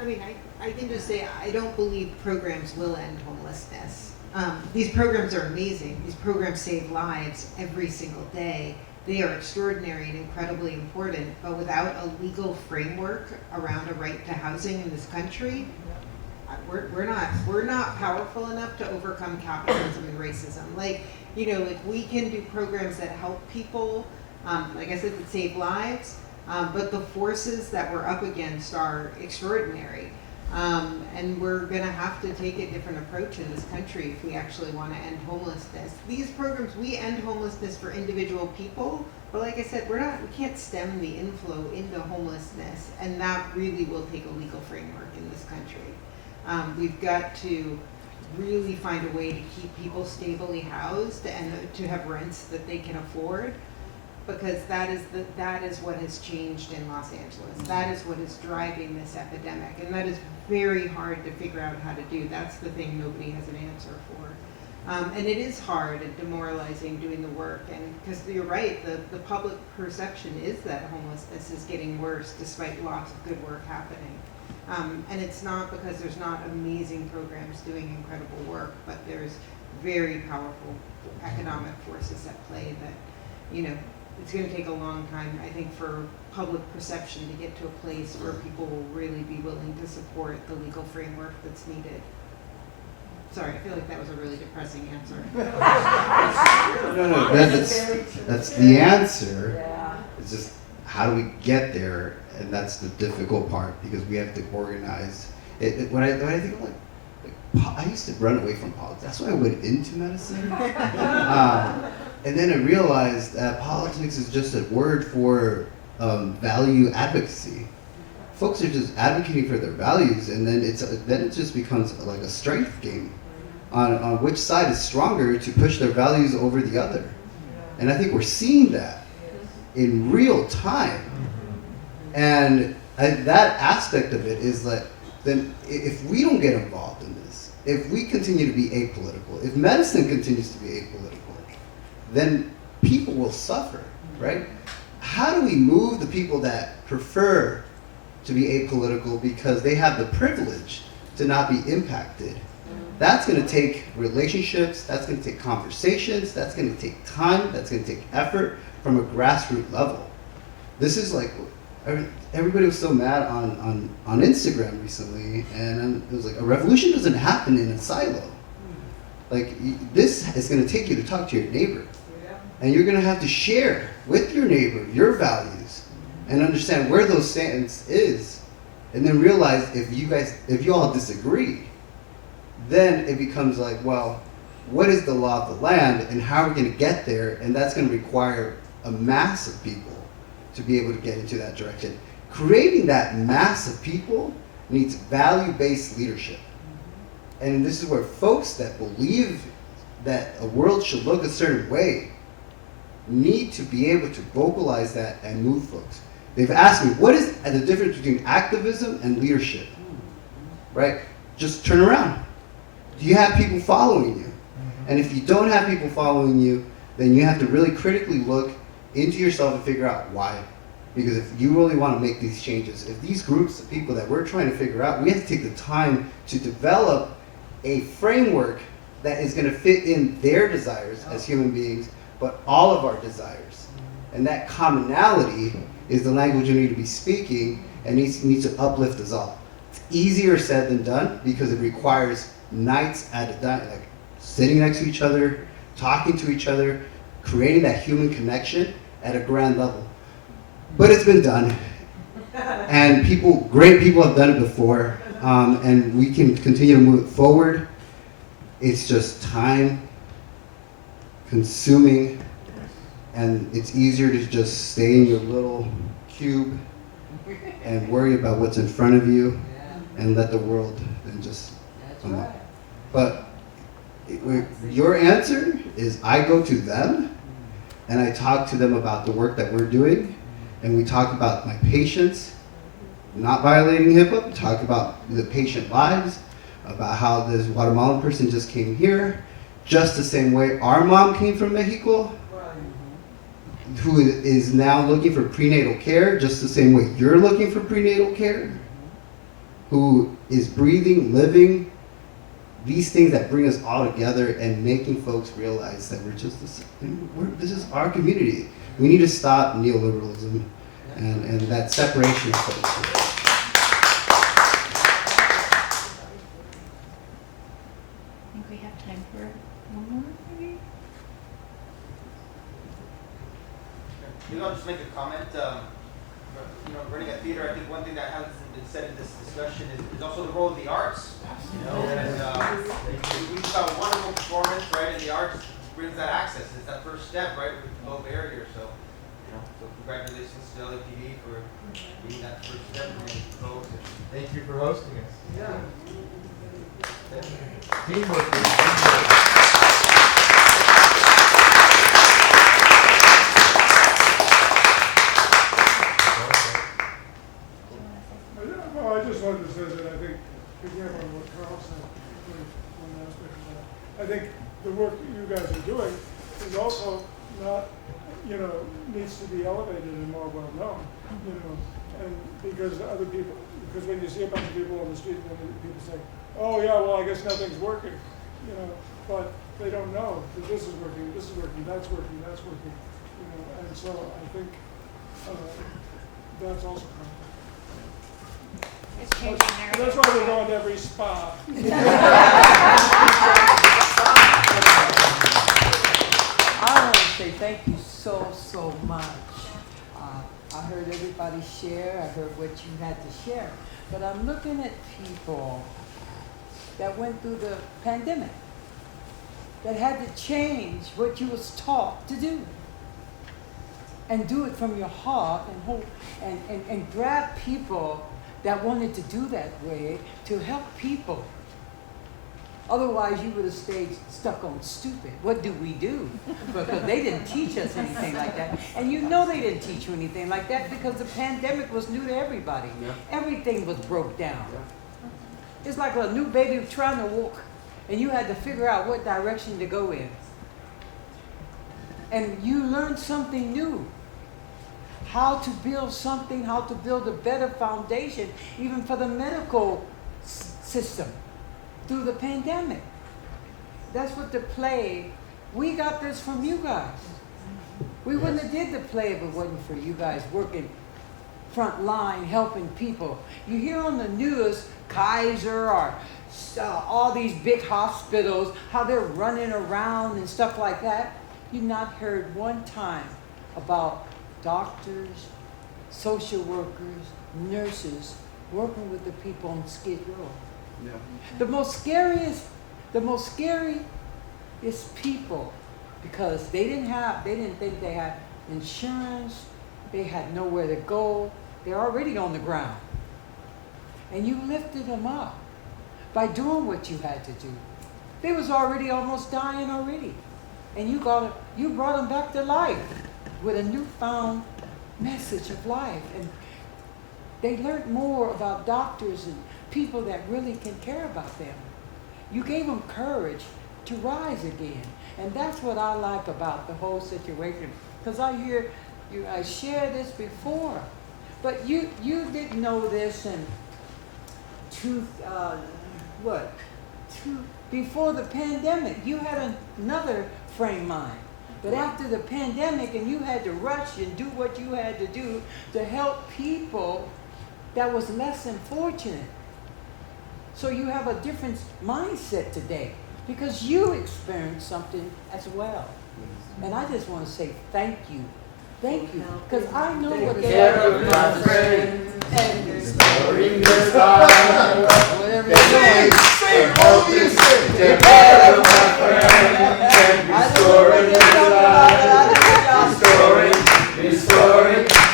I mean, I can just say I don't believe programs will end homelessness. These programs are amazing. These programs save lives every single day. They are extraordinary and incredibly important, but without a legal framework around a right to housing in this country, we're not powerful enough to overcome capitalism and racism. Like, you know, if we can do programs that help people, like I said, that save lives, but the forces that we're up against are extraordinary. And we're going to have to take a different approach in this country if we actually want to end homelessness. These programs, we end homelessness for individual people, but like I said, we can't stem the inflow into homelessness, and that really will take a legal framework in this country. We've got to really find a way to keep people stably housed and to have rents that they can afford, because that is what has changed in Los Angeles. That is what is driving this epidemic, and that is very hard to figure out how to do. That's the thing nobody has an answer for. And it is hard and demoralizing doing the work, and because you're right, the public perception is that homelessness is getting worse despite lots of good work happening. And it's not because there's not amazing programs doing incredible work, but there's very powerful economic forces at play that, you know, it's going to take a long time, I think, for public perception to get to a place where people will really be willing to support the legal framework that's needed. Sorry, I feel like that was a really depressing answer. No, that's the answer. Yeah. It's just how do we get there, and that's the difficult part because we have to organize. When I think of I used to run away from politics. That's why I went into medicine. And then I realized that politics is just a word for value advocacy. Folks are just advocating for their values, and then it just becomes like a strength game on which side is stronger to push their values over the other. And I think we're seeing that in real time. And that aspect of it is that then if we don't get involved in this, if we continue to be apolitical, if medicine continues to be apolitical, then people will suffer, right? How do we move the people that prefer to be apolitical because they have the privilege to not be impacted? That's going to take relationships, that's going to take conversations, that's going to take time, that's going to take effort from a grassroots level. This is like, everybody was so mad on Instagram recently, and it was like, a revolution doesn't happen in a silo. Like, this is going to take you to talk to your neighbor. And you're going to have to share with your neighbor your values and understand where those stands is. And then realize if you all disagree, then it becomes like, well, what is the law of the land and how are we going to get there? And that's going to require a mass of people to be able to get into that direction. Creating that mass of people needs value-based leadership. And this is where folks that believe that a world should look a certain way need to be able to vocalize that and move folks. They've asked me, what is the difference between activism and leadership? Right? Just turn around. Do you have people following you? And if you don't have people following you, then you have to really critically look into yourself and figure out why. Because if you really want to make these changes, if these groups of people that we're trying to figure out, we have to take the time to develop a framework that is going to fit in their desires as human beings, but all of our desires. And that commonality is the language we need to be speaking and needs to uplift us all. It's easier said than done because it requires nights at a time, like sitting next to each other, talking to each other, creating that human connection at a grand level. But it's been done. And great people have done it before, and we can continue to move it forward. It's just time consuming, and it's easier to just stay in your little cube and worry about what's in front of you and let the world then just come up. But your answer is I go to them and I talk to them about the work that we're doing, and we talk about my patients not violating HIPAA, talk about the patient lives, about how this Guatemalan person just came here, just the same way our mom came from Mexico, who is now looking for prenatal care, just the same way you're looking for prenatal care, who is breathing, living these things that bring us all together and making folks realize that this is our community. We need to stop neoliberalism and that separation of folks. Maybe I'll just make a comment. Running a theater, I think one thing that hasn't been said in this discussion is also the role of the arts. And we saw a wonderful performance, right? And the arts brings that access. It's that first step, right, with low barrier. So, so congratulations to LAPD for being that first step. Thank you for hosting us. Yeah. Teamwork. I just wanted to say that I think, picking up on what Karla said, one aspect of that, I think the work you guys are doing is also not, needs to be elevated and more well known, and because when you see a bunch of people on the street, then people say, oh yeah, well I guess nothing's working, but they don't know that this is working, that's working, and so I think that's also part of it. It's changing narrative. That's why we're going to every spa. thank you so much. I heard everybody share, I heard what you had to share, but I'm looking at people that went through the pandemic, that had to change what you was taught to do, and do it from your heart, and hold, and grab people that wanted to do that way to help people. Otherwise, you would have stayed stuck on stupid. What do we do? Because they didn't teach us anything like that. And you know they didn't teach you anything like that because the pandemic was new to everybody. Yeah. Everything was broke down. It's like a new baby trying to walk, and you had to figure out what direction to go in. And you learned something new. How to build something, how to build a better foundation, even for the medical system. Through the pandemic. That's what the play, we got this from you guys. We wouldn't have did the play if it wasn't for you guys working front line, helping people. You hear on the news, Kaiser or all these big hospitals, how they're running around and stuff like that. You've not heard one time about doctors, social workers, nurses, working with the people on Skid Row. Yeah. The most scariest people, because they didn't think they had insurance, they had nowhere to go, they're already on the ground. And you lifted them up by doing what you had to do. They was already almost dying already. And you brought them back to life with a newfound message of life. And they learned more about doctors and people that really can care about them. You gave them courage to rise again. And that's what I like about the whole situation. Because I hear you, I shared this before, but you didn't know this in before the pandemic. You had another frame of mind. But after the pandemic, and you had to rush and do what you had to do to help people that was less than fortunate. So you have a different mindset today because you experienced something as well. And I just want to say thank you. Thank you. Because I know what it's like. And your story is whatever you're doing. Sing, all you sing. Take care of my friend. And your story is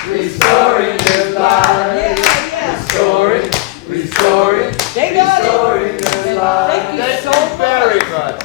restoring his life. Restoring. They got it. Thank you so much. Very much.